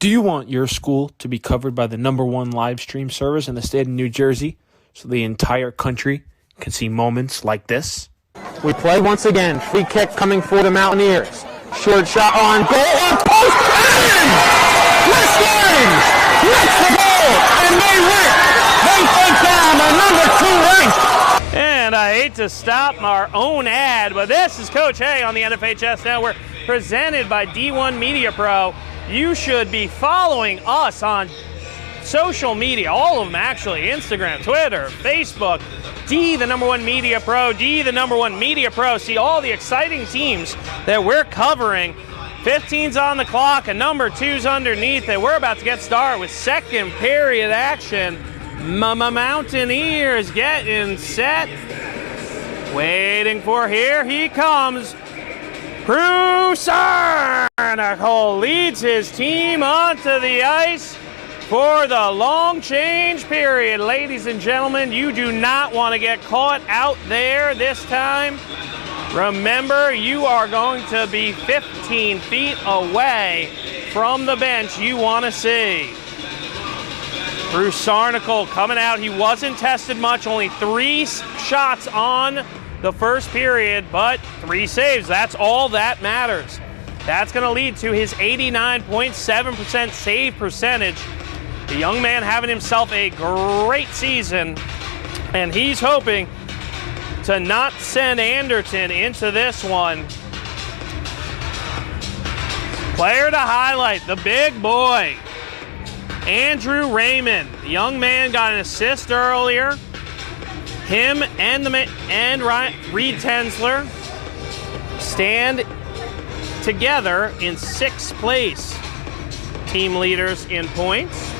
Do you want your school to be covered by the #1 live stream service in the state of New Jersey so the entire country can see moments like this? We play once again. Free kick coming for the Mountaineers. Short shot on goal. Off post. And Mustangs makes the goal. And they win. They take down the #2 ranked. And I hate to stop our own ad, but this is Coach Hay on the NFHS Network, presented by D1 Media Pro. You should be following us on social media, all of them actually, Instagram, Twitter, Facebook, D, the #1 Media Pro, D, the #1 Media Pro. See all the exciting teams that we're covering. 15's on the clock, and #2's underneath it. We're about to get started with second period action. Mountaineers getting set. Waiting for, here he comes. Nicole leads his team onto the ice for the long change period. Ladies and gentlemen, you do not want to get caught out there this time. Remember, you are going to be 15 feet away from the bench you want to see. Bruce Sarnicle coming out. He wasn't tested much, only 3 shots on the first period, but 3 saves. That's all that matters. That's going to lead to his 89.7% save percentage. The young man having himself a great season, and he's hoping to not send Anderton into this one. Player to highlight, the big boy, Andrew Raymond. The young man got an assist earlier. Him and Reed Tensler stand together in 6th place. Team leaders in points.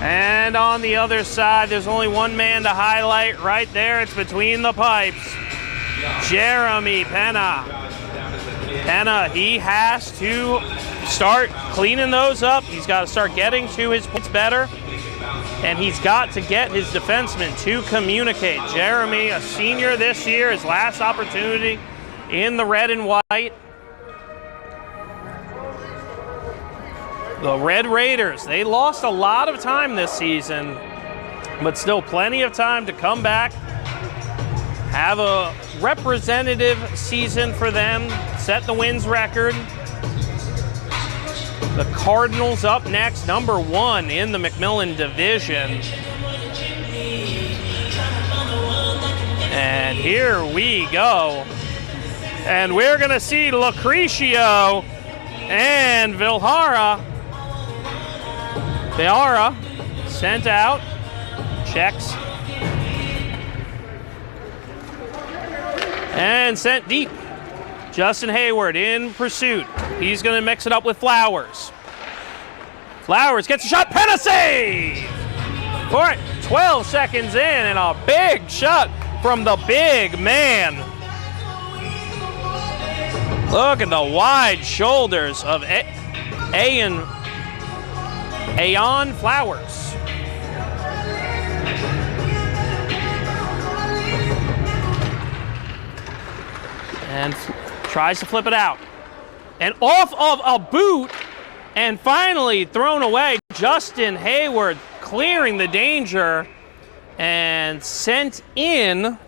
And on the other side, there's only one man to highlight right there. It's between the pipes. Jeremy Penna. Penna, he has to start cleaning those up. He's got to start getting to his points better. And he's got to get his defensemen to communicate. Jeremy, a senior this year, his last opportunity in the red and white. The Red Raiders, they lost a lot of time this season, but still plenty of time to come back, have a representative season for them, set the wins record. The Cardinals up next, #1 in the McMillan division. And here we go. And we're going to see Lucrecio and Vilhara sent out. Checks. And sent deep. Justin Hayward in pursuit. He's going to mix it up with Flowers. Flowers gets a shot. Penna save! For it. 12 seconds in, and a big shot from the big man. Look at the wide shoulders of Aeon Flowers. And tries to flip it out. And off of a boot, and finally thrown away. Justin Hayward clearing the danger and sent in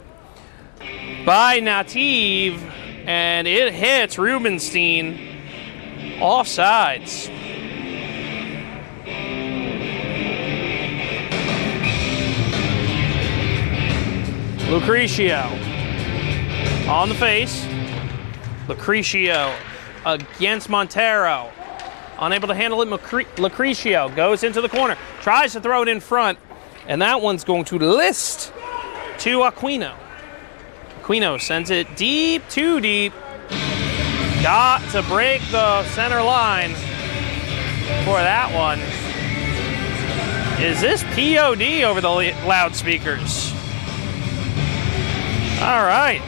by Nativ, and it hits Rubenstein. Offsides. Lucrecio on the face. Lucrecio against Montero. Unable to handle it, Lucrecio goes into the corner, tries to throw it in front, and that one's going to list to Aquino. Aquino sends it deep, too deep. Got to break the center line for that one. Is this POD over the loudspeakers? All right.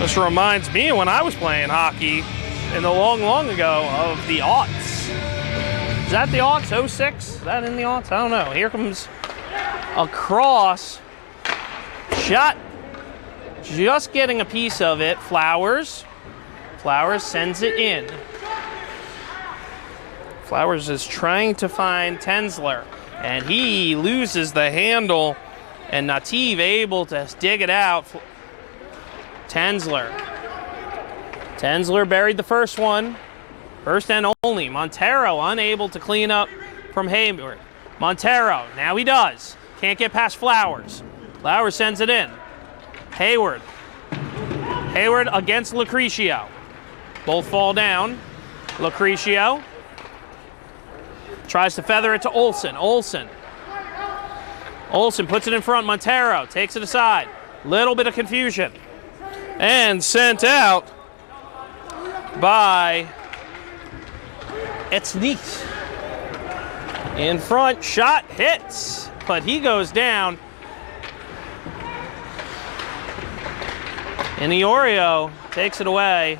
This reminds me of when I was playing hockey in the long, long ago of the aughts. Is that the aughts, 06? Is that in the aughts? I don't know. Here comes a cross. Shot. Just getting a piece of it. Flowers. Flowers sends it in. Flowers is trying to find Tensler, and he loses the handle, and Nativ able to dig it out. Tensler buried the first one. First and only. Montero unable to clean up from Hayward. Montero, now he does. Can't get past Flowers. Flowers sends it in. Hayward against Lucrecio. Both fall down. Lucrecio tries to feather it to Olsen. Olsen puts it in front. Montero takes it aside. Little bit of confusion. And sent out by Etzniet. In front, shot hits, but he goes down. And Iorio takes it away.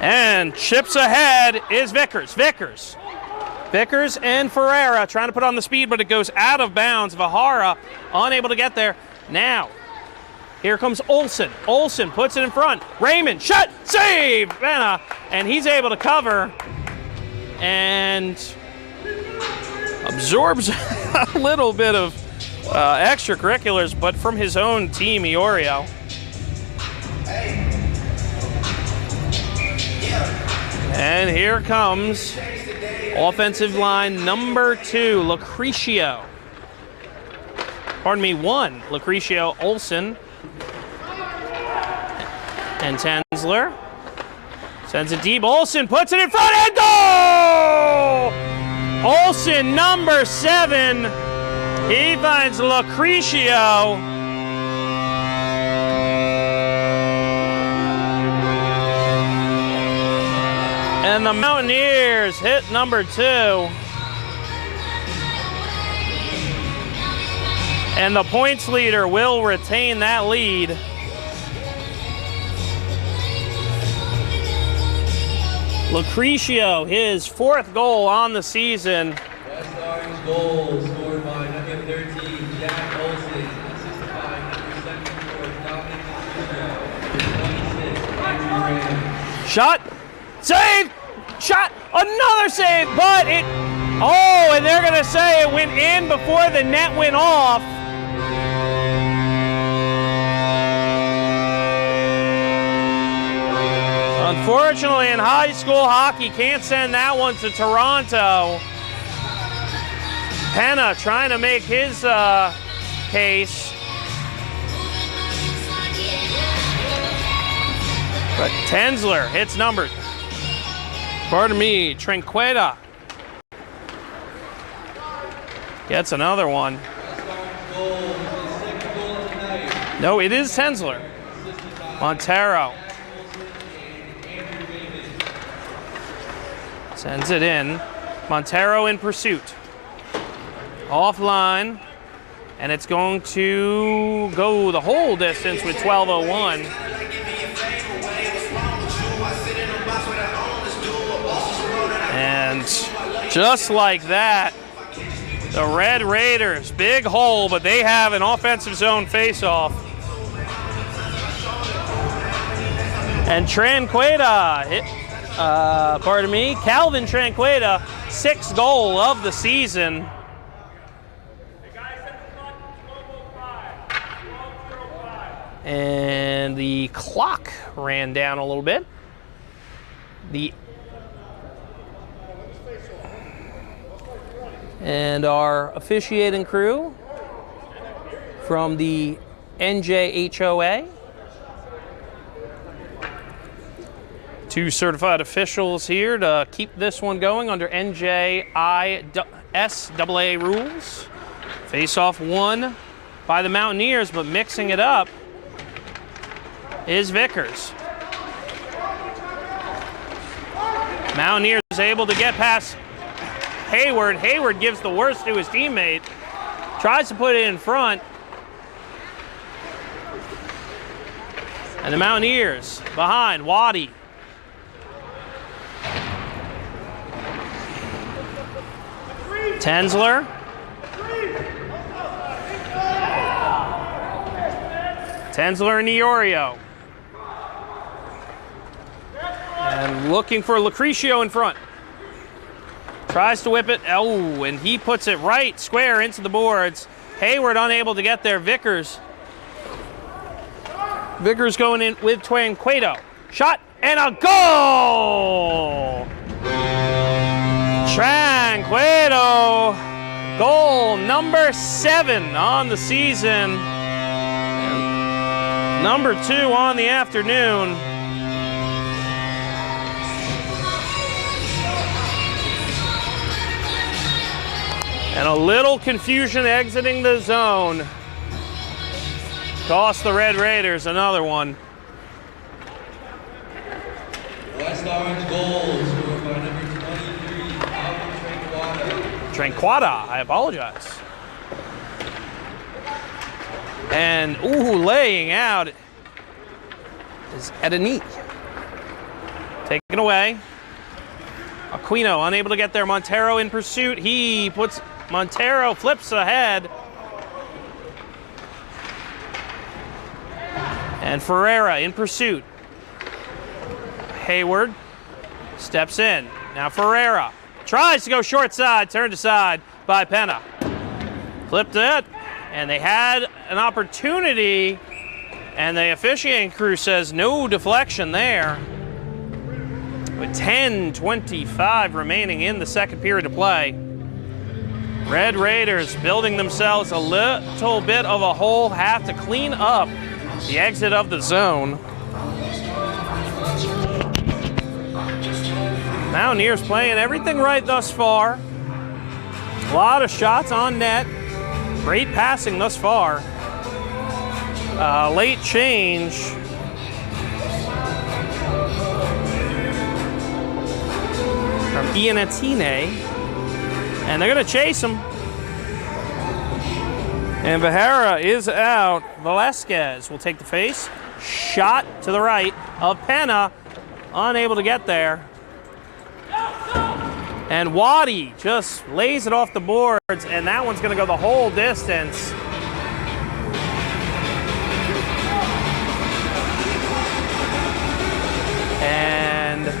And chips ahead is Vickers. Vickers and Ferreira trying to put on the speed, but it goes out of bounds. Vahara unable to get there. Now, here comes Olsen. Olsen puts it in front. Raymond, shot, save! And he's able to cover and absorbs a little bit of extracurriculars, but from his own team, Iorio. And here comes offensive line number 2, Lucrecio. Pardon me, 1, Lucrecio Olsen. And Tensler sends it deep. Olsen puts it in front and goal! Olsen, number 7. He finds Lucrecio. And the Mountaineers hit number 2. And the points leader will retain that lead. Lucrecio, his 4th goal on the season. West Orange goal scored by number 13, Jack Olsen. Assisted by number 74, Dominic Lucrecio. 26, Andrew Raymond. Shot, save, shot, another save, but it, oh, and they're gonna say it went in before the net went off. Unfortunately, in high school hockey, can't send that one to Toronto. Penna trying to make his case. But Tensler hits numbered. Pardon me, Tranqueta gets another one. No, it is Tensler. Montero sends it in. Montero in pursuit. Offline. And it's going to go the whole distance with 12:01. And just like that, the Red Raiders, big hole, but they have an offensive zone faceoff. And Tranqueta hit. Pardon me, Calvin Tranqueta, 6th goal of the season. And the clock ran down a little bit. And our officiating crew from the NJHOA. 2 certified officials here to keep this one going under NJISAA rules. Face-off 1 by the Mountaineers, but mixing it up is Vickers. Mountaineers able to get past Hayward. Hayward gives the worst to his teammate. Tries to put it in front. And the Mountaineers behind Waddy. Tensler. Tensler and Iorio. And looking for Lucrecio in front. Tries to whip it. Oh, and he puts it right square into the boards. Hayward unable to get there. Vickers. Vickers going in with Tranquedo. Shot and a goal! Tranquedo. Goal number 7 on the season. Number 2 on the afternoon. And a little confusion exiting the zone. Cost the Red Raiders another one. West Orange goals scored by number 23, Alvin Tranquada. Tranquada, I apologize. And, ooh, laying out is Edeni. Taken away. Aquino unable to get there. Montero in pursuit. He puts, Montero flips ahead. And Ferreira in pursuit. Hayward steps in. Now Ferreira tries to go short side, turned aside by Penna. Flipped it, and they had an opportunity, and the officiating crew says no deflection there. With 10:25 remaining in the second period of play. Red Raiders building themselves a little bit of a hole, have to clean up the exit of the zone. Mountaineers playing everything right thus far. A lot of shots on net. Great passing thus far. Late change. From Ianatine. And they're going to chase him. And Vajera is out. Velasquez will take the face. Shot to the right of Penna. Unable to get there. And Waddy just lays it off the boards, and that one's going to go the whole distance. And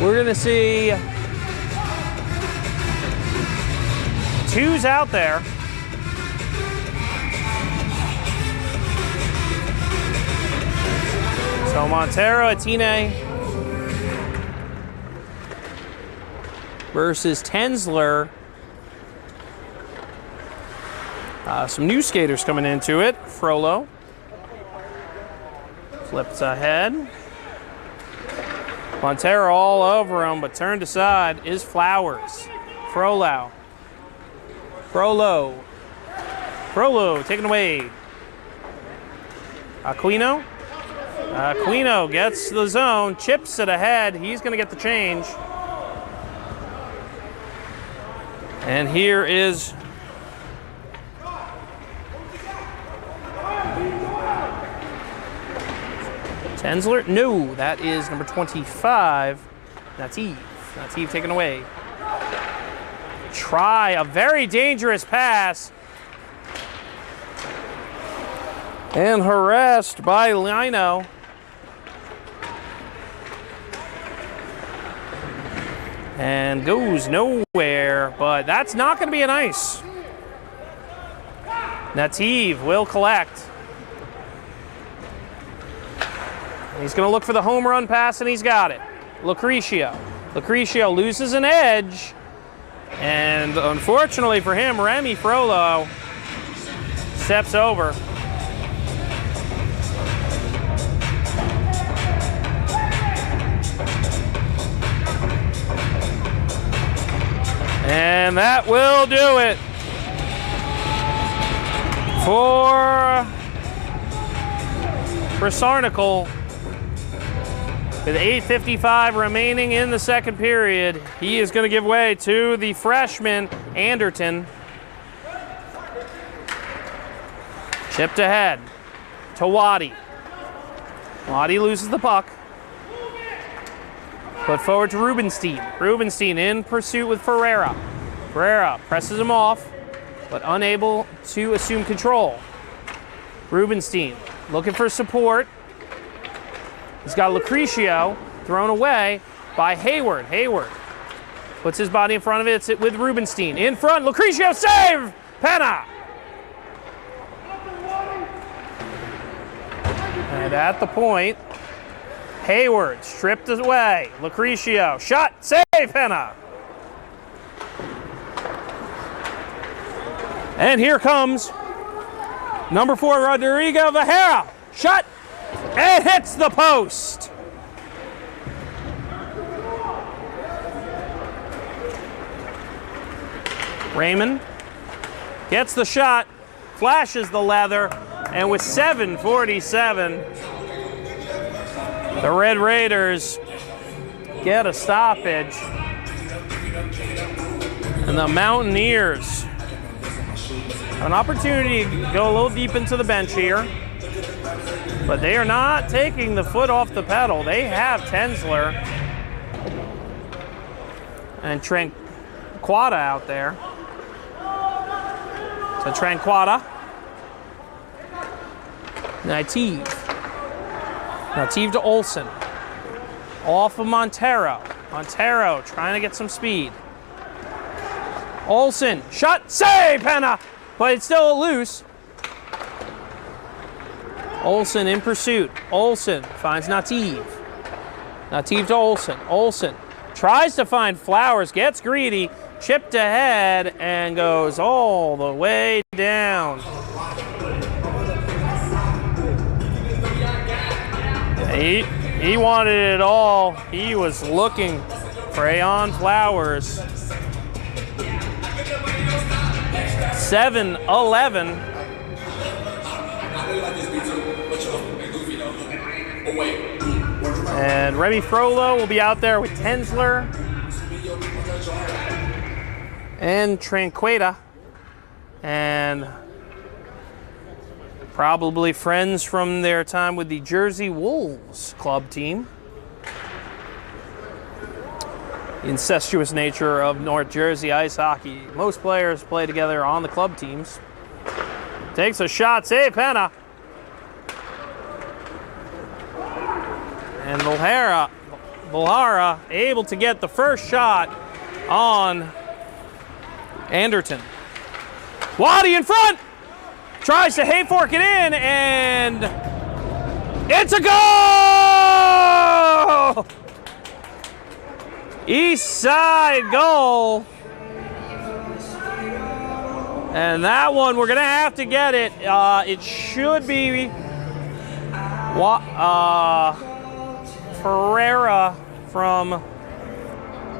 we're going to see 2's out there. So Montero, Atine versus Tensler. Some new skaters coming into it. Frollo flips ahead. Montero all over him, but turned aside is Flowers. Frollo taken away. Aquino gets the zone, chips it ahead. He's going to get the change. And here is Tensler. No, that is number 25, Nativ. Nativ taken away. Try a very dangerous pass. And harassed by Lino. And goes nowhere, but that's not going to be an ice. Nativ will collect. He's going to look for the home run pass, and he's got it. Lucrecio loses an edge. And unfortunately for him, Remy Frollo steps over. And that will do it for Sarnicle. With 8:55 remaining in the second period, he is going to give way to the freshman, Anderton. Chipped ahead to Waddy. Waddy loses the puck. Put forward to Rubenstein. Rubenstein in pursuit with Ferreira. Ferreira presses him off, but unable to assume control. Rubenstein looking for support. He's got Lucrecio thrown away by Hayward. Hayward puts his body in front of it. It's with Rubenstein. In front, Lucrecio save! Penna! And at the point, Hayward stripped away. Lucrecio, shot, save, Penna! And here comes number 4, Rodrigo Vajera. Shot, and hits the post. Raymond gets the shot, flashes the leather, and with 7:47, the Red Raiders get a stoppage. And the Mountaineers have an opportunity to go a little deep into the bench here. But they are not taking the foot off the pedal. They have Tensler and Tranquata out there. So Tranquata. Nativ to Olsen. Off of Montero. Montero trying to get some speed. Olsen, shot, save, Penna! But it's still loose. Olsen in pursuit. Olsen finds Nativ. Nativ to Olsen. Olsen tries to find Flowers, gets greedy, chipped ahead, and goes all the way down. He wanted it all. He was looking for Aeon Flowers. 7-11. And Remy Frollo will be out there with Tensler and Tranquata, and probably friends from their time with the Jersey Wolves club team. The incestuous nature of North Jersey ice hockey. Most players play together on the club teams. Takes a shot, save, Penna. And Volhara able to get the first shot on Anderton. Waddy in front! Tries to hayfork it in, and it's a goal! East side goal. And that one, we're going to have to get it. It should be Ferreira from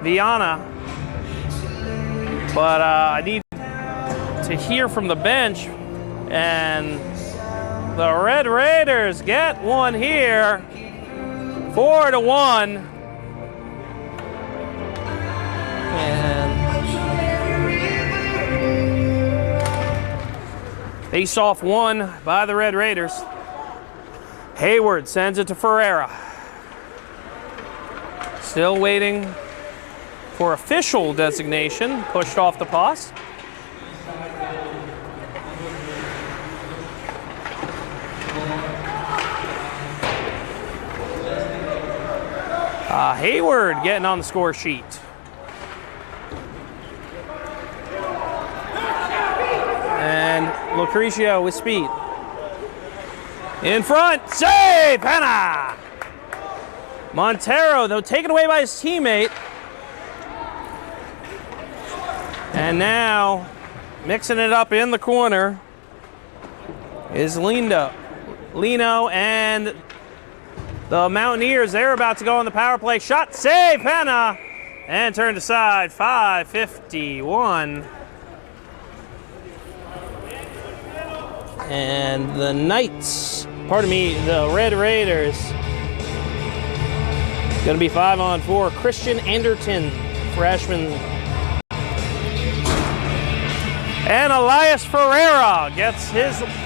Viana. But I need to hear from the bench. And the Red Raiders get one here. 4-1. And face off won by the Red Raiders. Hayward sends it to Ferreira. Still waiting for official designation. Pushed off the post. Hayward getting on the score sheet. And Lucrecio with speed. In front, save, Penna! Montero, though, taken away by his teammate. And now, mixing it up in the corner is Lino, and the Mountaineers, they're about to go on the power play. Shot, save, Penna! And turned aside, 5:51. And the Knights, pardon me, the Red Raiders, going to be 5-on-4. Christian Anderton, freshman. And Elias Ferreira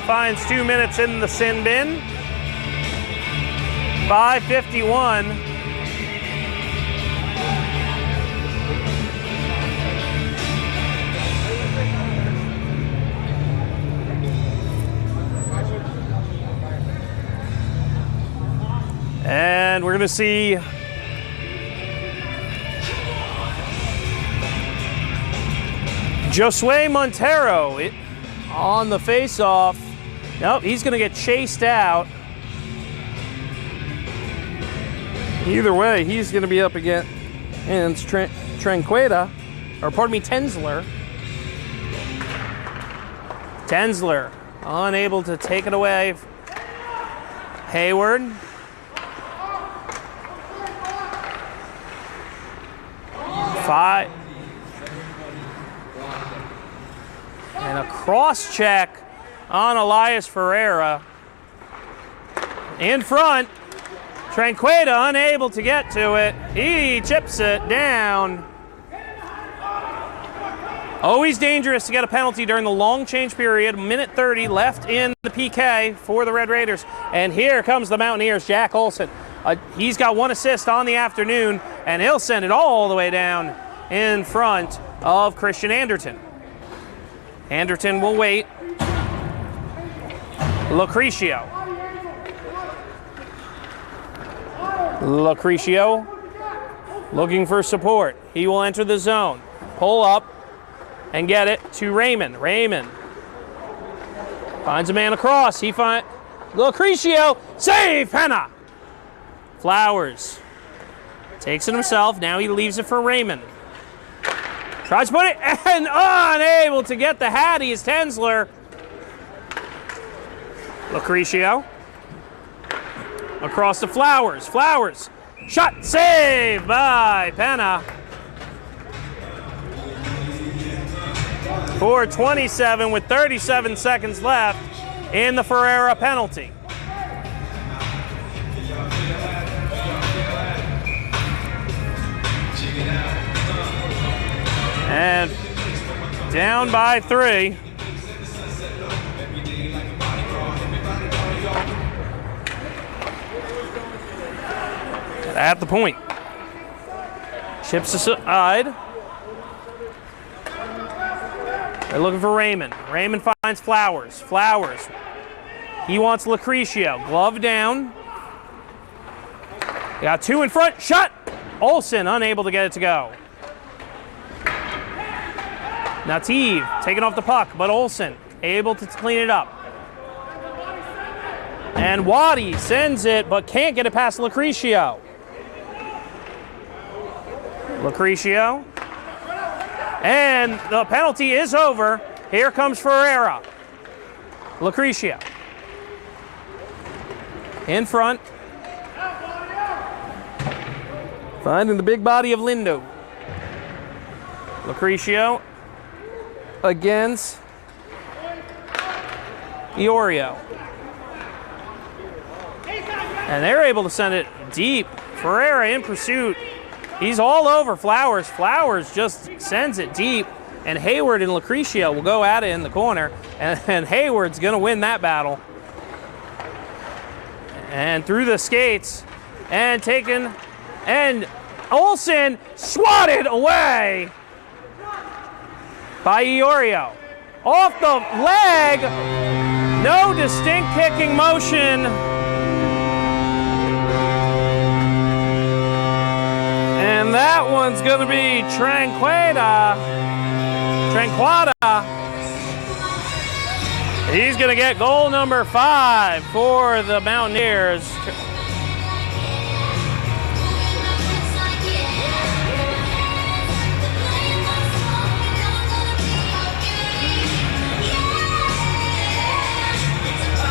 finds 2 minutes in the sin bin. 5:51. And we're going to see Josue Montero on the face-off. Nope, he's going to get chased out. Either way, he's going to be up against Tensler. Tensler, unable to take it away. Hayward. Five. And a cross check on Elias Ferreira. In front. Tranqueta unable to get to it. He chips it down. Always dangerous to get a penalty during the long change period. Minute 30 left in the PK for the Red Raiders. And here comes the Mountaineers, Jack Olson. He's got 1 assist on the afternoon, and he'll send it all the way down in front of Christian Anderton. Anderton will wait. Lucrecio. Lucrecio looking for support. He will enter the zone. Pull up and get it to Raymond. Raymond finds a man across. He finds Lucrecio. Save! Penna! Flowers takes it himself. Now he leaves it for Raymond. Tries to put it and unable to get the Hattie is Tensler. Lucrecio. Across to Flowers. Flowers. Shot. Save by Penna. 4:27 with 37 seconds left in the Ferreira penalty. And down by 3. At the point. Chips aside. They're looking for Raymond. Raymond finds Flowers. Flowers. He wants Lucrecio. Glove down. Got 2 in front. Shot. Olsen unable to get it to go. Nativ taking off the puck, but Olsen able to clean it up. And Waddy sends it, but can't get it past Lucrecio. Lucrecio. And the penalty is over. Here comes Ferreira. Lucrecio. In front. Finding the big body of Lindo. Lucrecio against Iorio. And they're able to send it deep. Ferreira in pursuit. He's all over Flowers. Flowers just sends it deep. And Hayward and Lucrecio will go at it in the corner. And Hayward's going to win that battle. And through the skates. And taken. And Olsen swatted away by Iorio. Off the leg. No distinct kicking motion. And that one's going to be Tranqueta. He's going to get goal number 5 for the Mountaineers.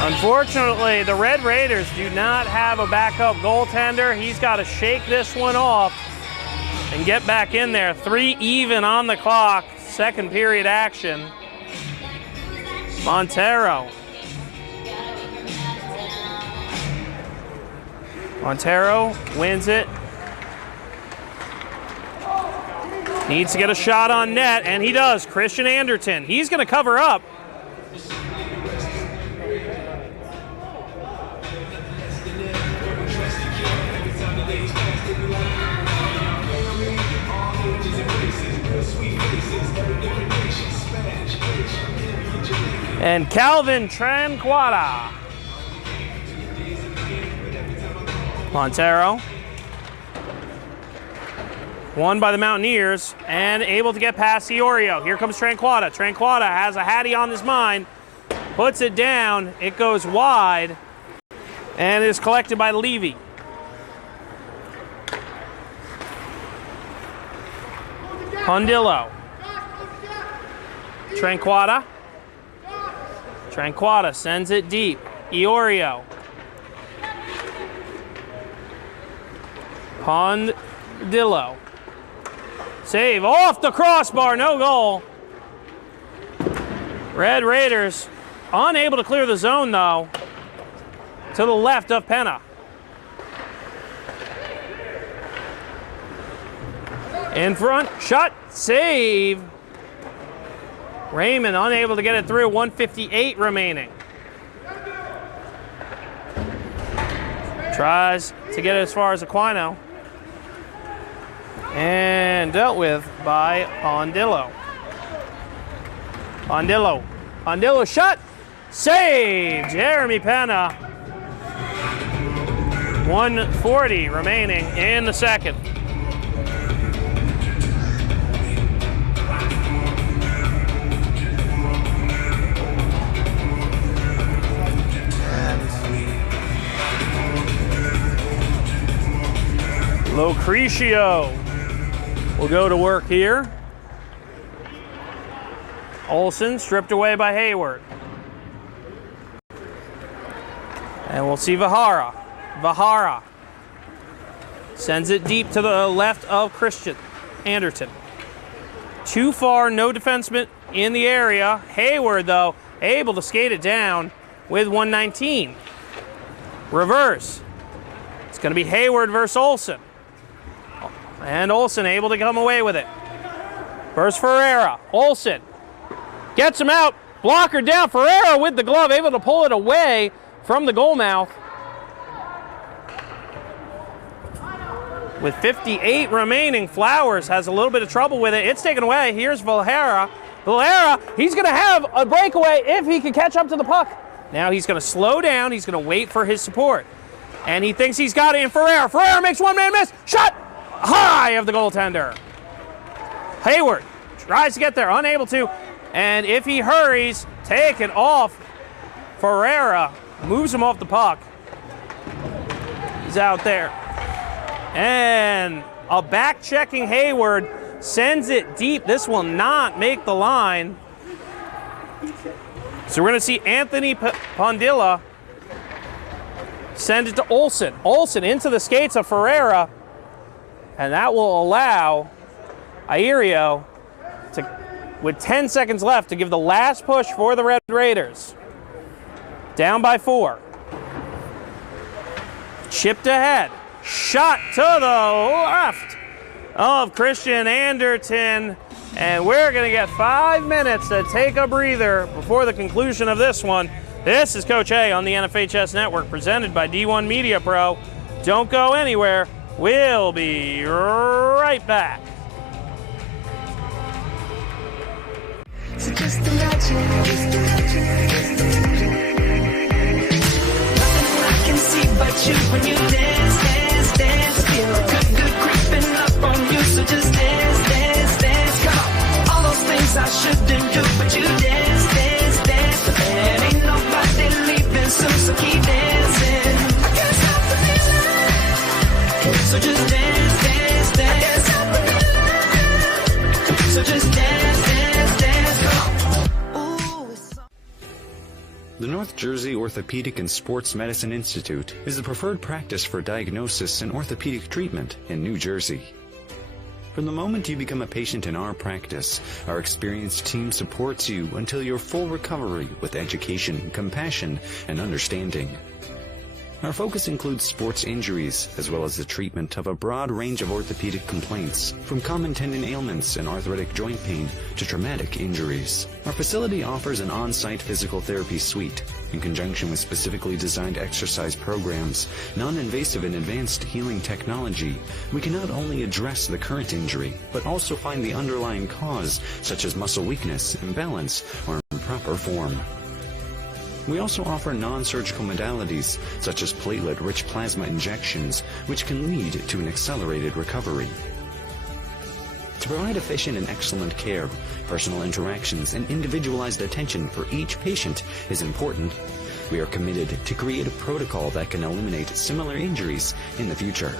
Unfortunately, the Red Raiders do not have a backup goaltender. He's got to shake this one off and get back in there. 3 even on the clock. Second period action. Montero Montero wins it. Needs to get a shot on net, and he does. Christian Anderton. He's going to cover up. And Calvin Tranquata. Montero. Won by the Mountaineers and able to get past Iorio. Here comes Tranquata. Tranquata has a Hattie on his mind. Puts it down. It goes wide and is collected by Levy. Pondillo. Tranquata. Tranquata sends it deep. Iorio. Pondillo. Save off the crossbar, no goal. Red Raiders unable to clear the zone though. To the left of Penna. In front, shot, save. Raymond unable to get it through, 1:58 remaining. Tries to get it as far as Aquino. And dealt with by Pondillo. Pondillo shot, save. Jeremy Penna. 1:40 remaining in the second. Lucrecio will go to work here. Olsen stripped away by Hayward. And we'll see Vahara. Vahara sends it deep to the left of Christian Anderton. Too far, no defenseman in the area. Hayward, though, able to skate it down with 1:19. Reverse. It's going to be Hayward versus Olsen. And Olsen able to come away with it. Versus Ferreira. Olsen gets him out. Blocker down. Ferreira with the glove, able to pull it away from the goal mouth. With 58 remaining, Flowers has a little bit of trouble with it. It's taken away. Here's Valera. Valera, he's going to have a breakaway if he can catch up to the puck. Now he's going to slow down. He's going to wait for his support. And he thinks he's got it in Ferreira. Ferreira makes one-man miss. Shot high of the goaltender. Hayward tries to get there, unable to. And if he hurries, taken off. Ferreira moves him off the puck. He's out there. And a back-checking Hayward sends it deep. This will not make the line. So we're going to see Anthony Pondilla send it to Olsen. Olsen into the skates of Ferreira. And that will allow Iorio to, with 10 seconds left, to give the last push for the Red Raiders. Down by 4. Chipped ahead. Shot to the left of Christian Anderton. And we're going to get 5 minutes to take a breather before the conclusion of this one. This is Coach A on the NFHS Network, presented by D1 Media Pro. Don't go anywhere. We'll be right back. So just imagine, nothing I can see but you when you dance, dance, dance. Feel good creeping up on you. So just dance, dance, dance. Come on, all those things I shouldn't do, but you dance, dance, dance. And ain't nobody leaving soon, so keep dancing. I can't stop the feeling. So just dance, dance, dance. So just dance, dance, dance. Ooh, it's so The North Jersey Orthopedic and Sports Medicine Institute is the preferred practice for diagnosis and orthopedic treatment in New Jersey. From the moment you become a patient in our practice, our experienced team supports you until your full recovery with education, compassion, and understanding. Our focus includes sports injuries, as well as the treatment of a broad range of orthopedic complaints, from common tendon ailments and arthritic joint pain to traumatic injuries. Our facility offers an on-site physical therapy suite. In conjunction with specifically designed exercise programs, non-invasive and advanced healing technology, we can not only address the current injury, but also find the underlying cause, such as muscle weakness, imbalance, or improper form. We also offer non-surgical modalities, such as platelet-rich plasma injections, which can lead to an accelerated recovery. To provide efficient and excellent care, personal interactions and individualized attention for each patient is important. We are committed to create a protocol that can eliminate similar injuries in the future.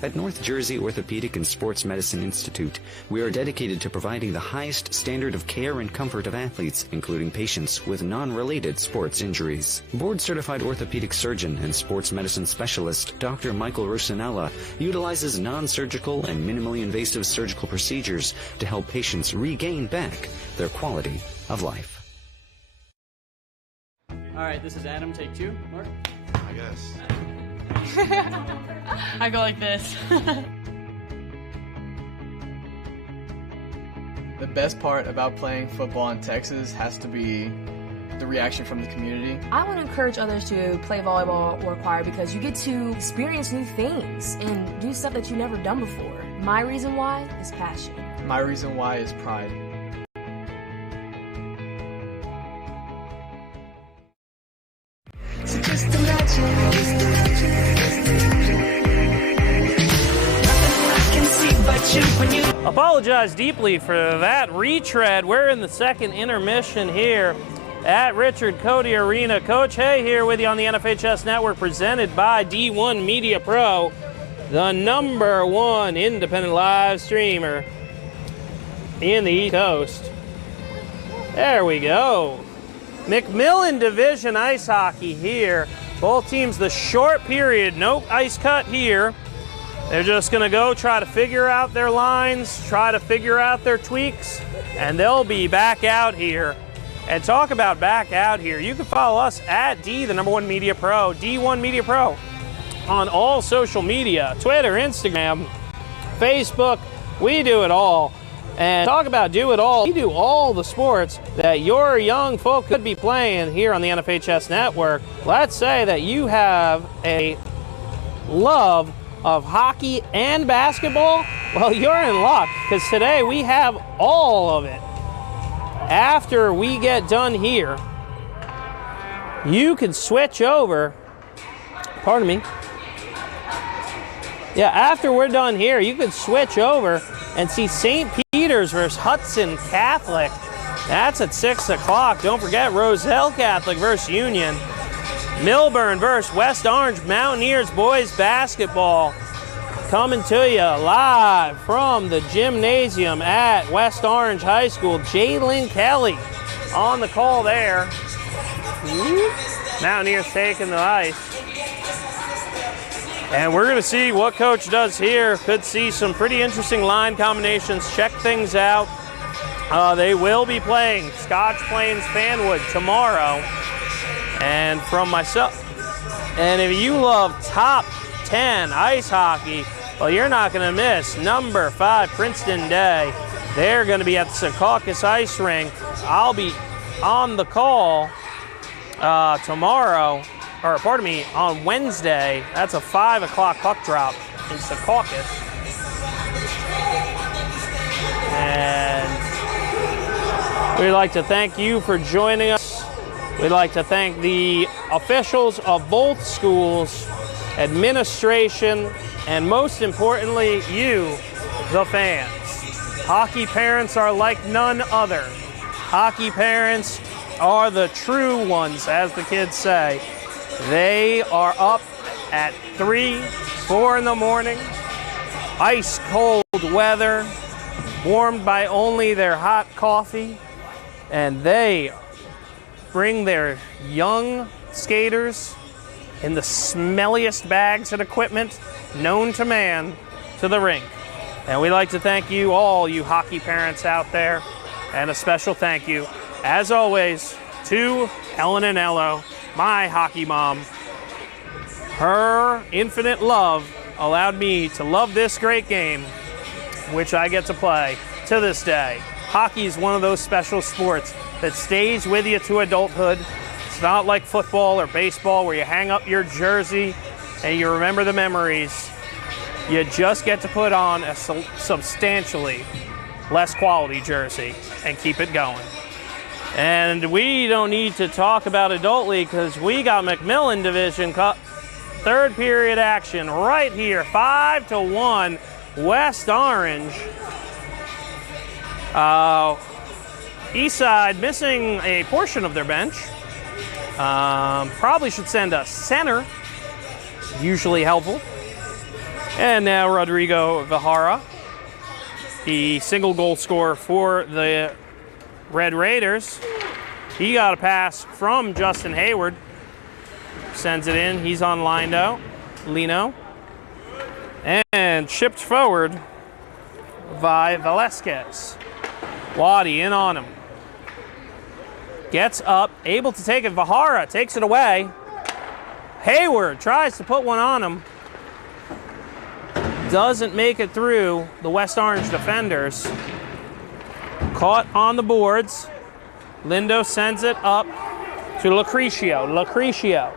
At North Jersey Orthopedic and Sports Medicine Institute, we are dedicated to providing the highest standard of care and comfort of athletes, including patients with non-related sports injuries. Board-certified orthopedic surgeon and sports medicine specialist Dr. Michael Rusinella utilizes non-surgical and minimally invasive surgical procedures to help patients regain back their quality of life. All right, this is Adam. Take 2. Mark? I guess. I go like this. The best part about playing football in Texas has to be the reaction from the community. I want to encourage others to play volleyball or choir because you get to experience new things and do stuff that you've never done before. My reason why is passion. My reason why is pride. So just imagine. Apologize deeply for that retread. We're in the second intermission here at Richard Cody Arena. Coach Hay here with you on the NFHS Network, presented by D1 Media Pro, the #1 independent live streamer in the East Coast. There we go. McMillan Division Ice Hockey here. Both teams the short period, no ice cut here. They're just going to go try to figure out their lines, try to figure out their tweaks, and they'll be back out here. And talk about back out here. You can follow us at the #1 Media Pro, D1 Media Pro, on all social media, Twitter, Instagram, Facebook. We do it all. And talk about do it all. We do all the sports that your young folk could be playing here on the NFHS Network. Let's say that you have a love of hockey and basketball. Well, you're in luck, because today we have all of it. After we get done here, you can switch over. Pardon me. Yeah, after we're done here, you can switch over and see St. Peter's versus Hudson Catholic. That's at 6 o'clock. Don't forget Roselle Catholic versus Union. Milburn versus West Orange Mountaineers boys basketball. Coming to you live from the gymnasium at West Orange High School. Jalen Kelly on the call there. Mountaineers taking the ice. And we're going to see what coach does here. Could see some pretty interesting line combinations. Check things out. They will be playing Scotch Plains Fanwood tomorrow. And from myself, and if you love top 10 ice hockey, well, you're not going to miss number 5 Princeton Day. They're going to be at the Secaucus Ice Rink. I'll be on the call tomorrow, or pardon me, on Wednesday. That's a 5 o'clock puck drop in Secaucus. And we'd like to thank you for joining us. We'd like to thank the officials of both schools, administration, and most importantly, you, the fans. Hockey parents are like none other. Hockey parents are the true ones, as the kids say. They are up at 3, 4 in the morning, ice cold weather, warmed by only their hot coffee, and they bring their young skaters in the smelliest bags and equipment known to man to the rink. And we'd like to thank you all, you hockey parents out there, and a special thank you, as always, to Ellen and Ello, my hockey mom. Her infinite love allowed me to love this great game, which I get to play to this day. Hockey is one of those special sports that stays with you to adulthood. It's not like football or baseball where you hang up your jersey and you remember the memories. You just get to put on a substantially less quality jersey and keep it going. And we don't need to talk about Adult League because we got McMillan Division Cup third period action right here, 5-1 West Orange. Eastside missing a portion of their bench. Probably should send a center, usually helpful. And now Rodrigo Vihara, the single goal scorer for the Red Raiders. He got a pass from Justin Hayward. Sends it in. He's on Lino. And chipped forward by Velasquez. Waddy in on him. Gets up, able to take it. Vihara takes it away. Hayward tries to put one on him. Doesn't make it through the West Orange defenders. Caught on the boards. Lindo sends it up to Lucrecio.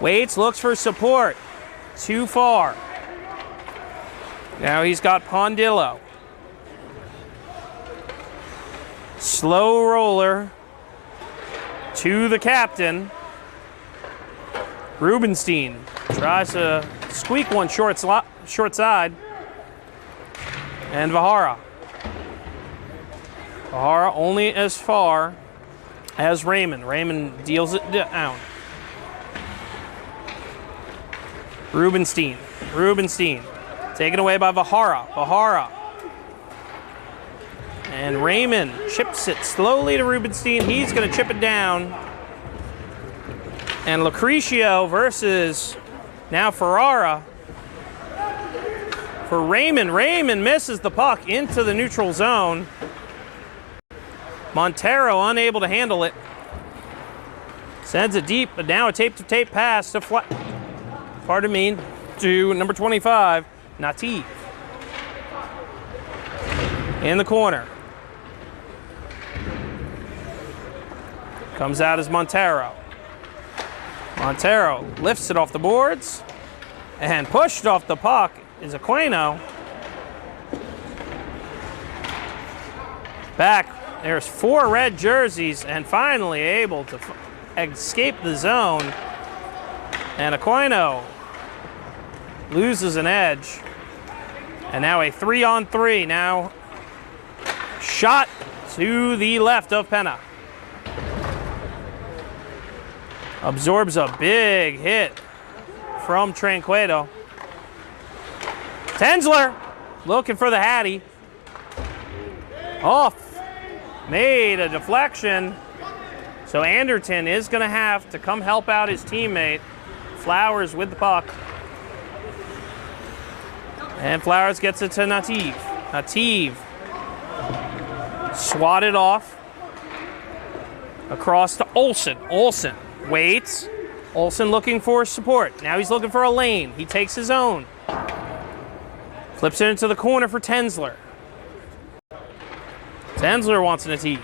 Waits, looks for support. Too far. Now he's got Pondillo. Slow roller to the captain. Rubenstein tries to squeak one short side. And Vihara. Vihara only as far as Raymond. Raymond deals it down. Rubenstein. Taken away by Vihara. And Raymond chips it slowly to Rubenstein. He's going to chip it down. And Lucrecio versus now Ferrara. For Raymond. Raymond misses the puck into the neutral zone. Montero unable to handle it. Sends it deep, but now a tape-to-tape pass to to number 25, Natif. In the corner. Comes out as Montero. Montero lifts it off the boards and pushed off the puck is Aquino. Back, there's 4 red jerseys and finally able to escape the zone. And Aquino loses an edge. And now a 3-on-3. Now shot to the left of Penna. Absorbs a big hit from Tranquedo. Tensler looking for the Hattie. Off. Made a deflection. So Anderton is going to have to come help out his teammate. Flowers with the puck. And Flowers gets it to Nativ. Nativ swatted off. Across to Olsen. Olsen waits. Olsen looking for support. Now he's looking for a lane. He takes his own. Flips it into the corner for Tensler. Tensler wants Nativ.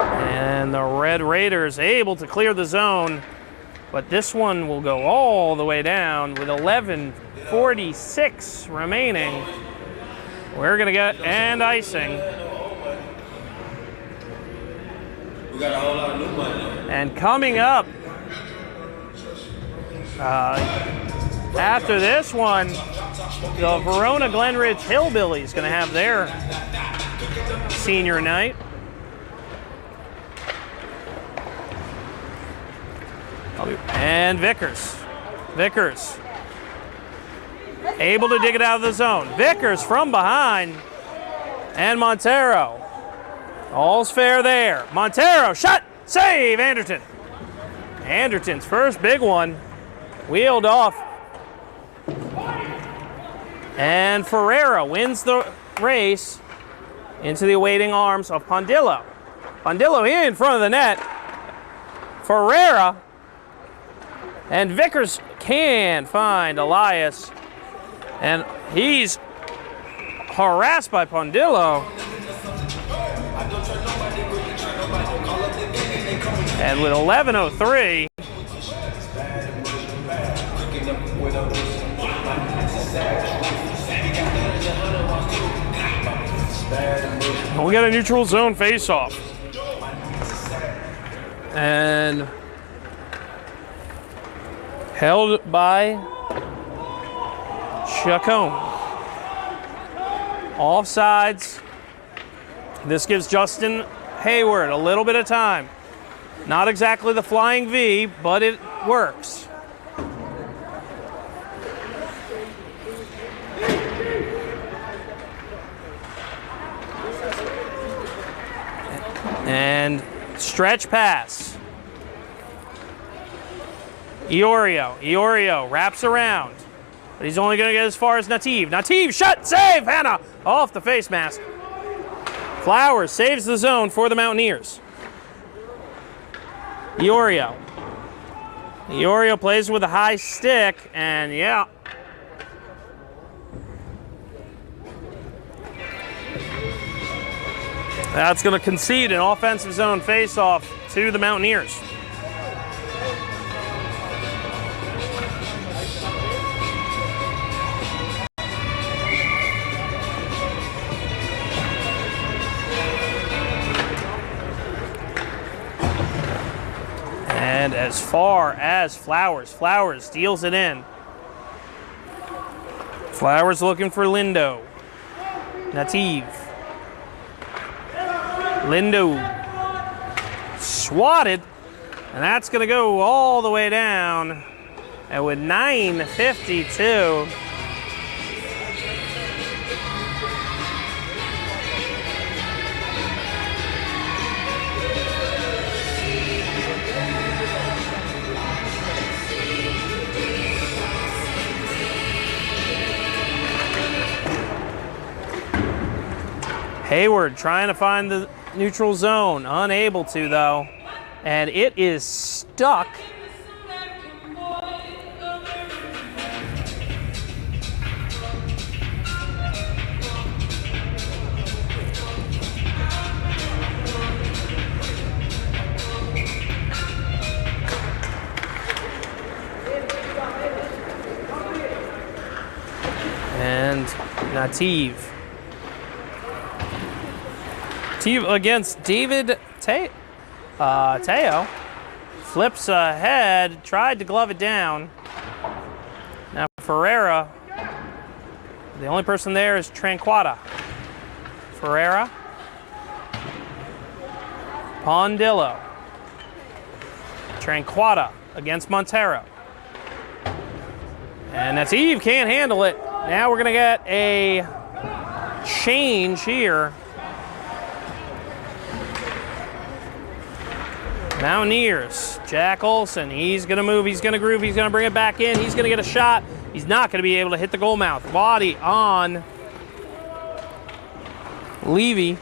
And the Red Raiders able to clear the zone, but this one will go all the way down with 11:46 remaining. We're going to get and icing. And coming up after this one, the Verona Glenridge Hillbillies is going to have their senior night. And Vickers able to dig it out of the zone. Vickers from behind. And Montero. All's fair there. Montero, shot, save, Anderton. Anderton's first big one. Wheeled off. And Ferreira wins the race. into the awaiting arms of Pondillo. Pondillo in front of the net. Ferreira. And Vickers can find Elias. And he's harassed by Pondillo. And with 11:03, we got a neutral zone face-off. And held by Chacon. Offsides. This gives Justin Hayward a little bit of time. Not exactly the flying V, but it works. And stretch pass. Iorio wraps around. But he's only going to get as far as Nativ. Nativ, shot, save, Hannah! Off the face mask. Flowers saves the zone for the Mountaineers. Iorio plays with a high stick, and yeah. That's going to concede an offensive zone face-off to the Mountaineers. And as far as Flowers deals it in. Flowers looking for Lindo. Nativ. Lindo. Swatted. And that's going to go all the way down. And with 9:52. Hayward trying to find the neutral zone. Unable to, though. And it is stuck. And Nativ. Against David Teo. Flips ahead, tried to glove it down. Now Ferreira. The only person there is Tranquata. Ferreira. Pondillo. Tranquata against Montero. And that's Eve, can't handle it. Now we're going to get a change here. Mountaineers, Jack Olson, he's going to move, he's going to groove, he's going to bring it back in, he's going to get a shot. He's not going to be able to hit the goal mouth. Body on Levy.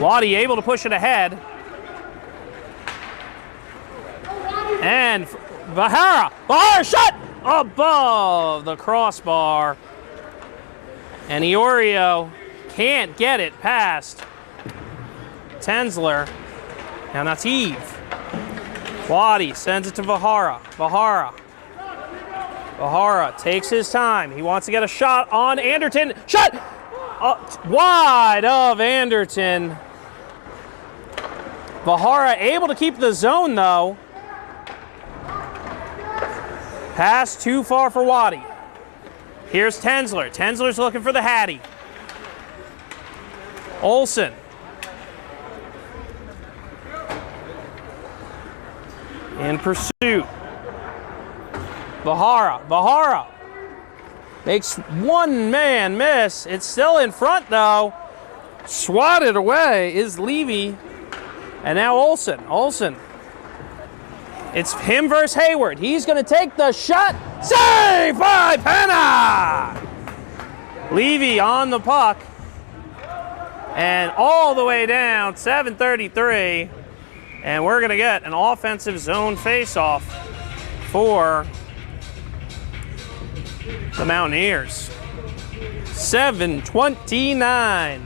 Waddy able to push it ahead. And Bahara shot above the crossbar. And Iorio can't get it past Tensler. Now Nativ. Waddy sends it to Bahara. Bahara takes his time. He wants to get a shot on Anderton. Shot! Wide of Anderton. Bahara able to keep the zone, though. Pass too far for Waddy. Here's Tensler. Tensler's looking for the Hattie. Olson. In pursuit. Bahara makes one man miss. It's still in front, though. Swatted away is Levy. And now Olson. It's him versus Hayward. He's going to take the shot. Save by Penna! Levy on the puck. and all the way down, 7:33. And we're going to get an offensive zone face-off for the Mountaineers. 7:29.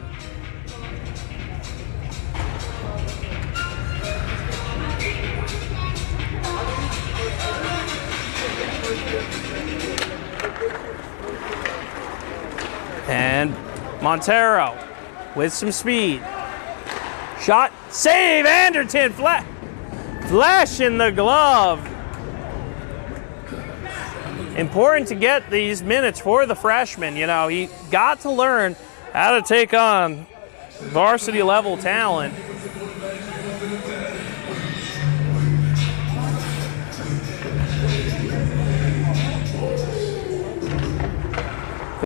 And Montero with some speed. Shot, save, Anderton, flash in the glove. Important to get these minutes for the freshman. You know, he got to learn how to take on varsity level talent.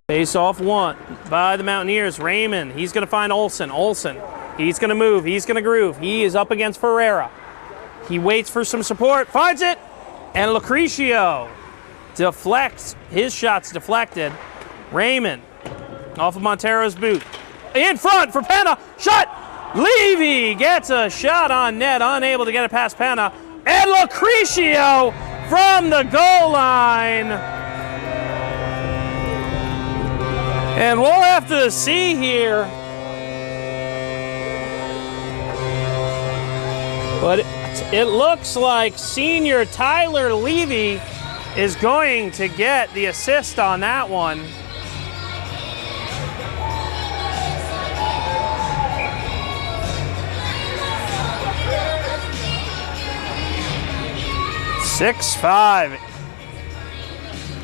Face off one by the Mountaineers. Raymond, he's going to find Olsen. Olsen, he's going to move. He's going to groove. He is up against Ferreira. He waits for some support, finds it, and Lucrecio deflects. His shot's deflected. Raymond off of Montero's boot. In front for Penna. Shot. Levy gets a shot on net, unable to get it past Penna. And Lucrecio from the goal line. And we'll have to see here. But it looks like senior Tyler Levy is going to get the assist on that one. (6-5)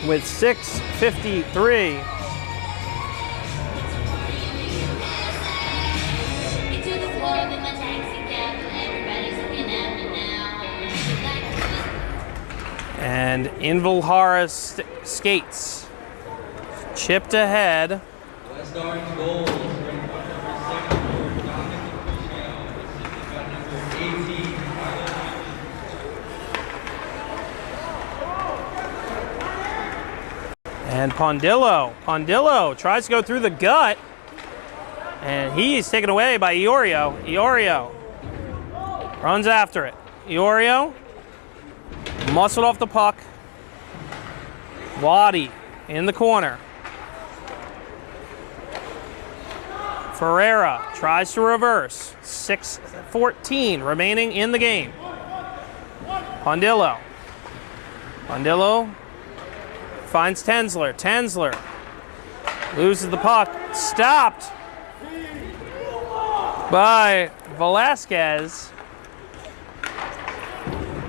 with 6:53. And Invalhara skates. Chipped ahead. West Orange goals from number 18. And Pondillo tries to go through the gut. And he's taken away by Iorio. Iorio runs after it. Iorio muscled off the puck. Waddy in the corner. Ferreira tries to reverse. 6:14 remaining in the game. Pondillo. Pondillo finds Tensler. Tensler loses the puck. Stopped by Velasquez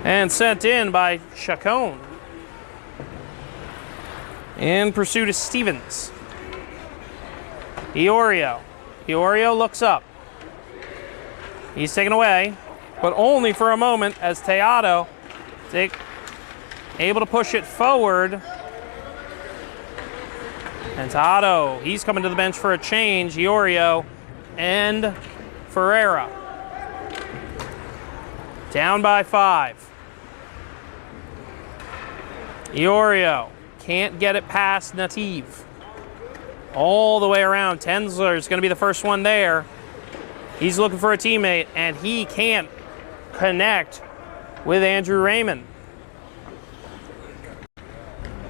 and sent in by Chacon in pursuit of Stevens. Iorio. Iorio looks up. He's taken away, but only for a moment as Teato able to push it forward. And Teato, he's coming to the bench for a change. Iorio and Ferreira. Down by 5. Iorio can't get it past Nativ. All the way around. Tensler is going to be the first one there. He's looking for a teammate, and he can't connect with Andrew Raymond.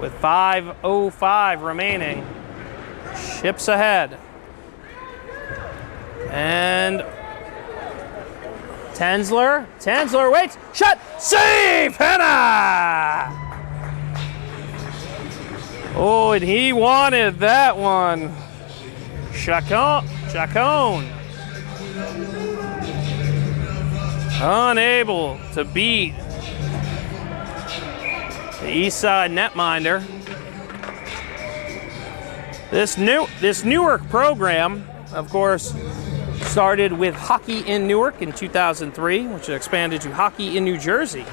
With 5:05 remaining, chips ahead. And Tensler waits, shot, save, Penna! Oh, and he wanted that one. Chacon. Unable to beat the east side netminder. This Newark program, of course, started with hockey in Newark in 2003, which expanded to hockey in New Jersey,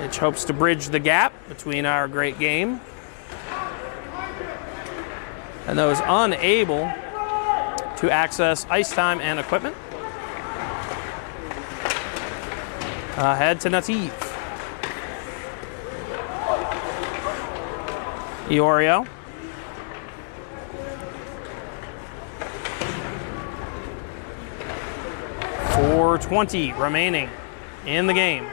which hopes to bridge the gap between our great game and those unable to access ice time and equipment. Head to Nativ. Iorio. 4:20 remaining in the game.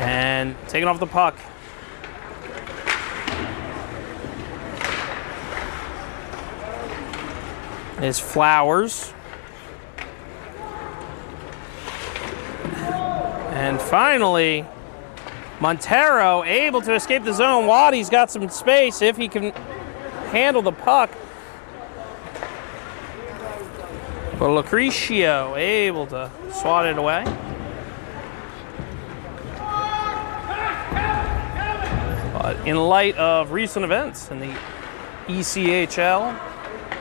And taking off the puck. Is Flowers. And finally, Montero able to escape the zone. Waddy's got some space if he can handle the puck. But Lucrecio able to swat it away. But in light of recent events in the ECHL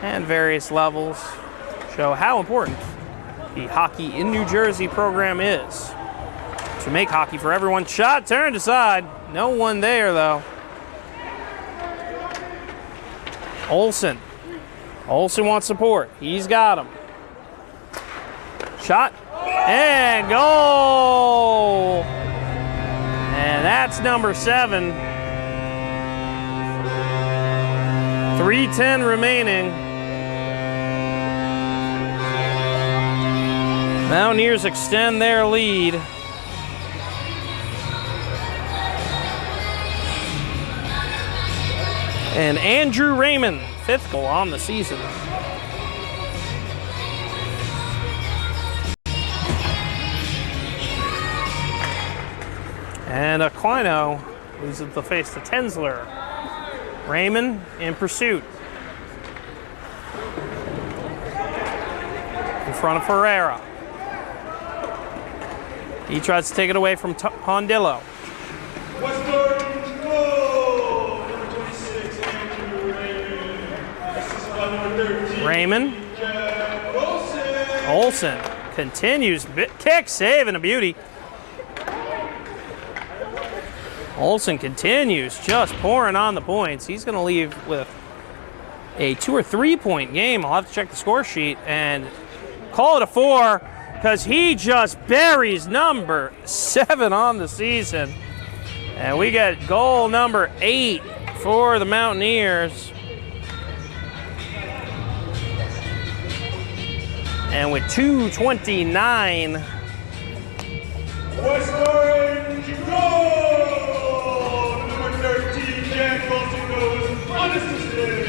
and various levels, show how important the Hockey in New Jersey program is to make hockey for everyone. Shot turned aside. No one there, though. Olsen. Olsen wants support. He's got him. Shot. And goal! And that's number 7. 3:10 remaining. Mountaineers extend their lead. And Andrew Raymond, 5th goal on the season. And Aquino loses the face to Tensler. Raymond in pursuit. In front of Ferreira. He tries to take it away from Pondillo. Raymond. Olsen continues. Kick, save, and a beauty. Olsen continues just pouring on the points. He's going to leave with a 2 or 3 point game. I'll have to check the score sheet and call it a 4 because he just buries number 7 on the season. And we got goal number 8 for the Mountaineers. And with 2:29. West Orange goal! Number 13, Jack Wilson goes unassisted.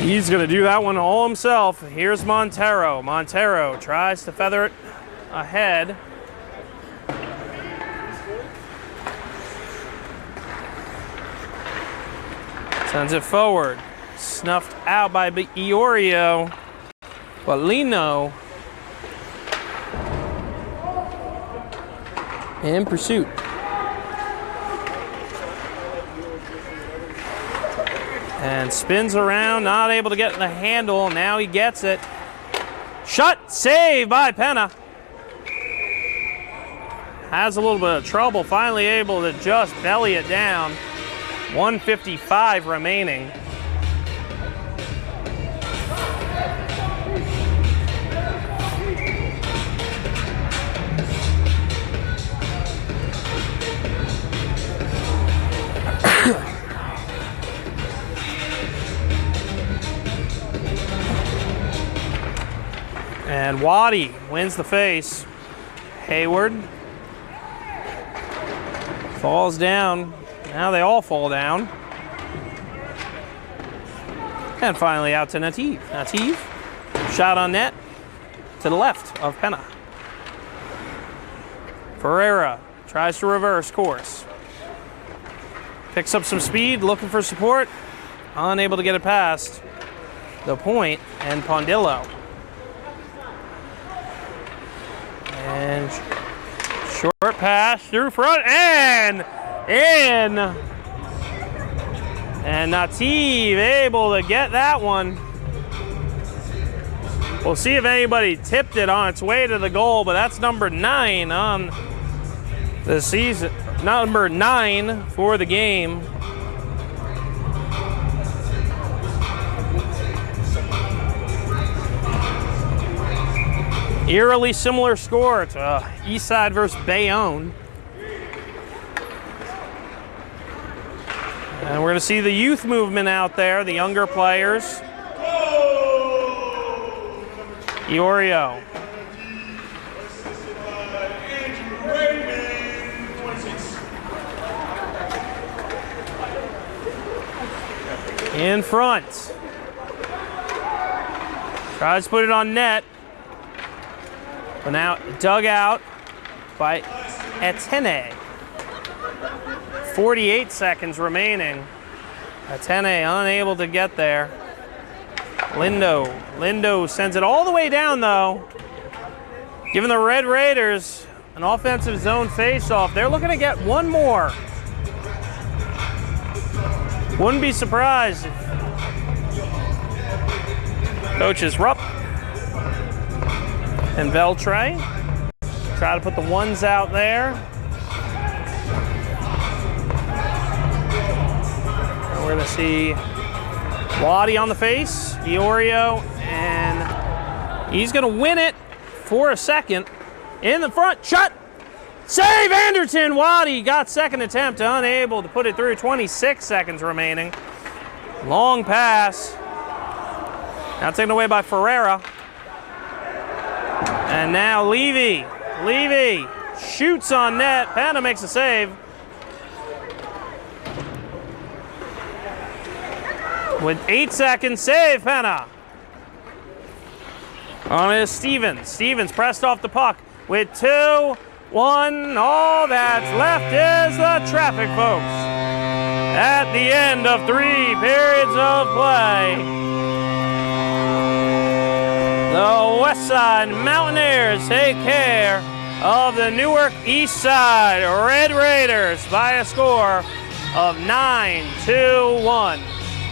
He's going to do that one all himself. Here's Montero. Montero tries to feather it ahead. Sends it forward. Snuffed out by Iorio. But Lino in pursuit. And spins around, not able to get in the handle. Now he gets it. Shot, save by Penna. Has a little bit of trouble, finally able to just belly it down. 1:55 remaining. And Waddy wins the face. Hayward falls down. Now they all fall down. And finally out to Nativ. Nativ, shot on net to the left of Penna. Ferreira tries to reverse course. Picks up some speed, looking for support. Unable to get it past the point and Pondillo. And short pass through front and in. And Nativ able to get that one. We'll see if anybody tipped it on its way to the goal, but that's number 9 on the season. Number 9 for the game. Eerily similar score to Eastside versus Bayonne. And we're going to see the youth movement out there, the younger players. Iorio. In front. Tries to put it on net. But now dug out by Etene. 48 seconds remaining. Etene unable to get there. Lindo sends it all the way down though. Giving the Red Raiders an offensive zone face-off. They're looking to get one more. Wouldn't be surprised if coaches Rupp and Veltre try to put the ones out there. We're going to see Waddy on the face, Iorio, and he's going to win it for a second. In the front, shot, save Anderton. Waddy got second attempt, unable to put it through. 26 seconds remaining. Long pass. Now taken away by Ferreira. And now Levy. Levy shoots on net. Penna makes a save. With 8 seconds, save Penna. On is Stevens. Stevens pressed off the puck with 2, 1. All that's left is the traffic, folks. At the end of 3 periods of play, the West Side Mountaineers take care of the Newark East Side Red Raiders by a score of 9-1.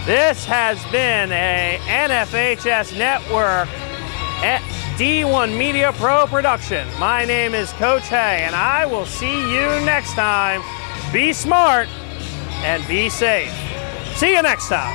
This has been a NFHS Network D1 Media Pro production. My name is Coach Hay, and I will see you next time. Be smart and be safe. See you next time.